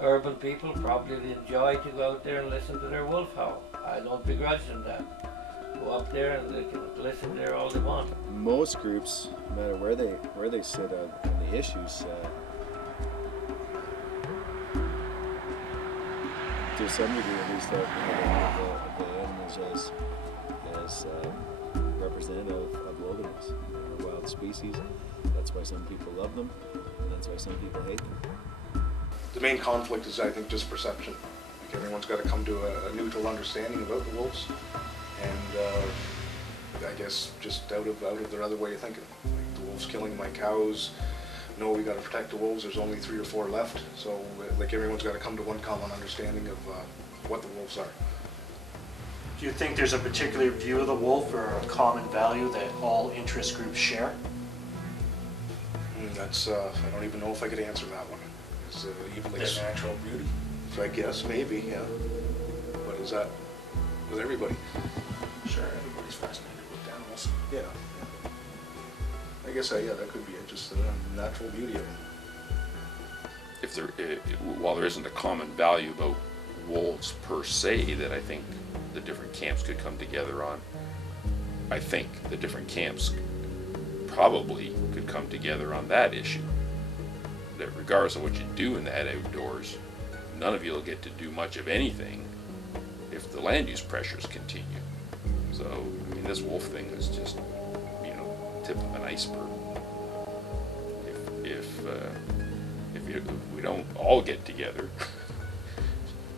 urban people probably enjoy to go out there and listen to their wolf howl. I don't begrudge them that. Go up there and they can listen there all they want. Most groups, no matter where they sit on the issues, to some degree at least, of the animals as representative of wilderness, wild species. That's why some people love them, and that's why some people hate them. The main conflict is, I think, just perception. Like everyone's got to come to a neutral understanding about the wolves, and I guess just out of their other way of thinking. Like, the wolves killing my cows. No, we got to protect the wolves. There's only 3 or 4 left. So, like, everyone's got to come to one common understanding of what the wolves are. Do you think there's a particular view of the wolf or a common value that all interest groups share? That's I don't even know if I could answer that one. It's, even like their natural beauty. So I guess maybe, yeah. But is that with everybody? Sure, everybody's fascinated with animals. Yeah. I guess yeah, that could be it. Just the natural beauty of them. While there isn't a common value about wolves per se that I think the different camps could come together on, I think the different camps probably could come together on that issue. That regardless of what you do in that outdoors, none of you will get to do much of anything if the land use pressures continue. So, I mean, this wolf thing is just, you know, tip of an iceberg. If we don't all get together,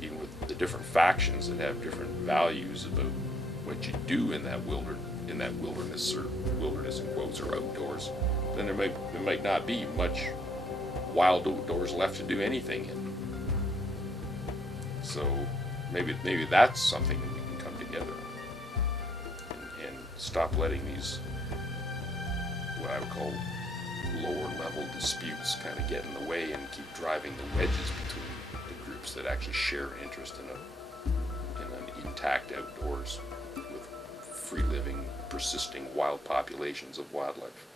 even with the different factions that have different values about what you do in that wilderness, or wilderness in quotes, or outdoors, then there might not be much wild outdoors left to do anything in. So maybe that's something that we can come together and stop letting these, what I would call, lower level disputes kind of get in the way and keep driving the wedges between the groups that actually share an interest in an intact outdoors with free living, persisting wild populations of wildlife.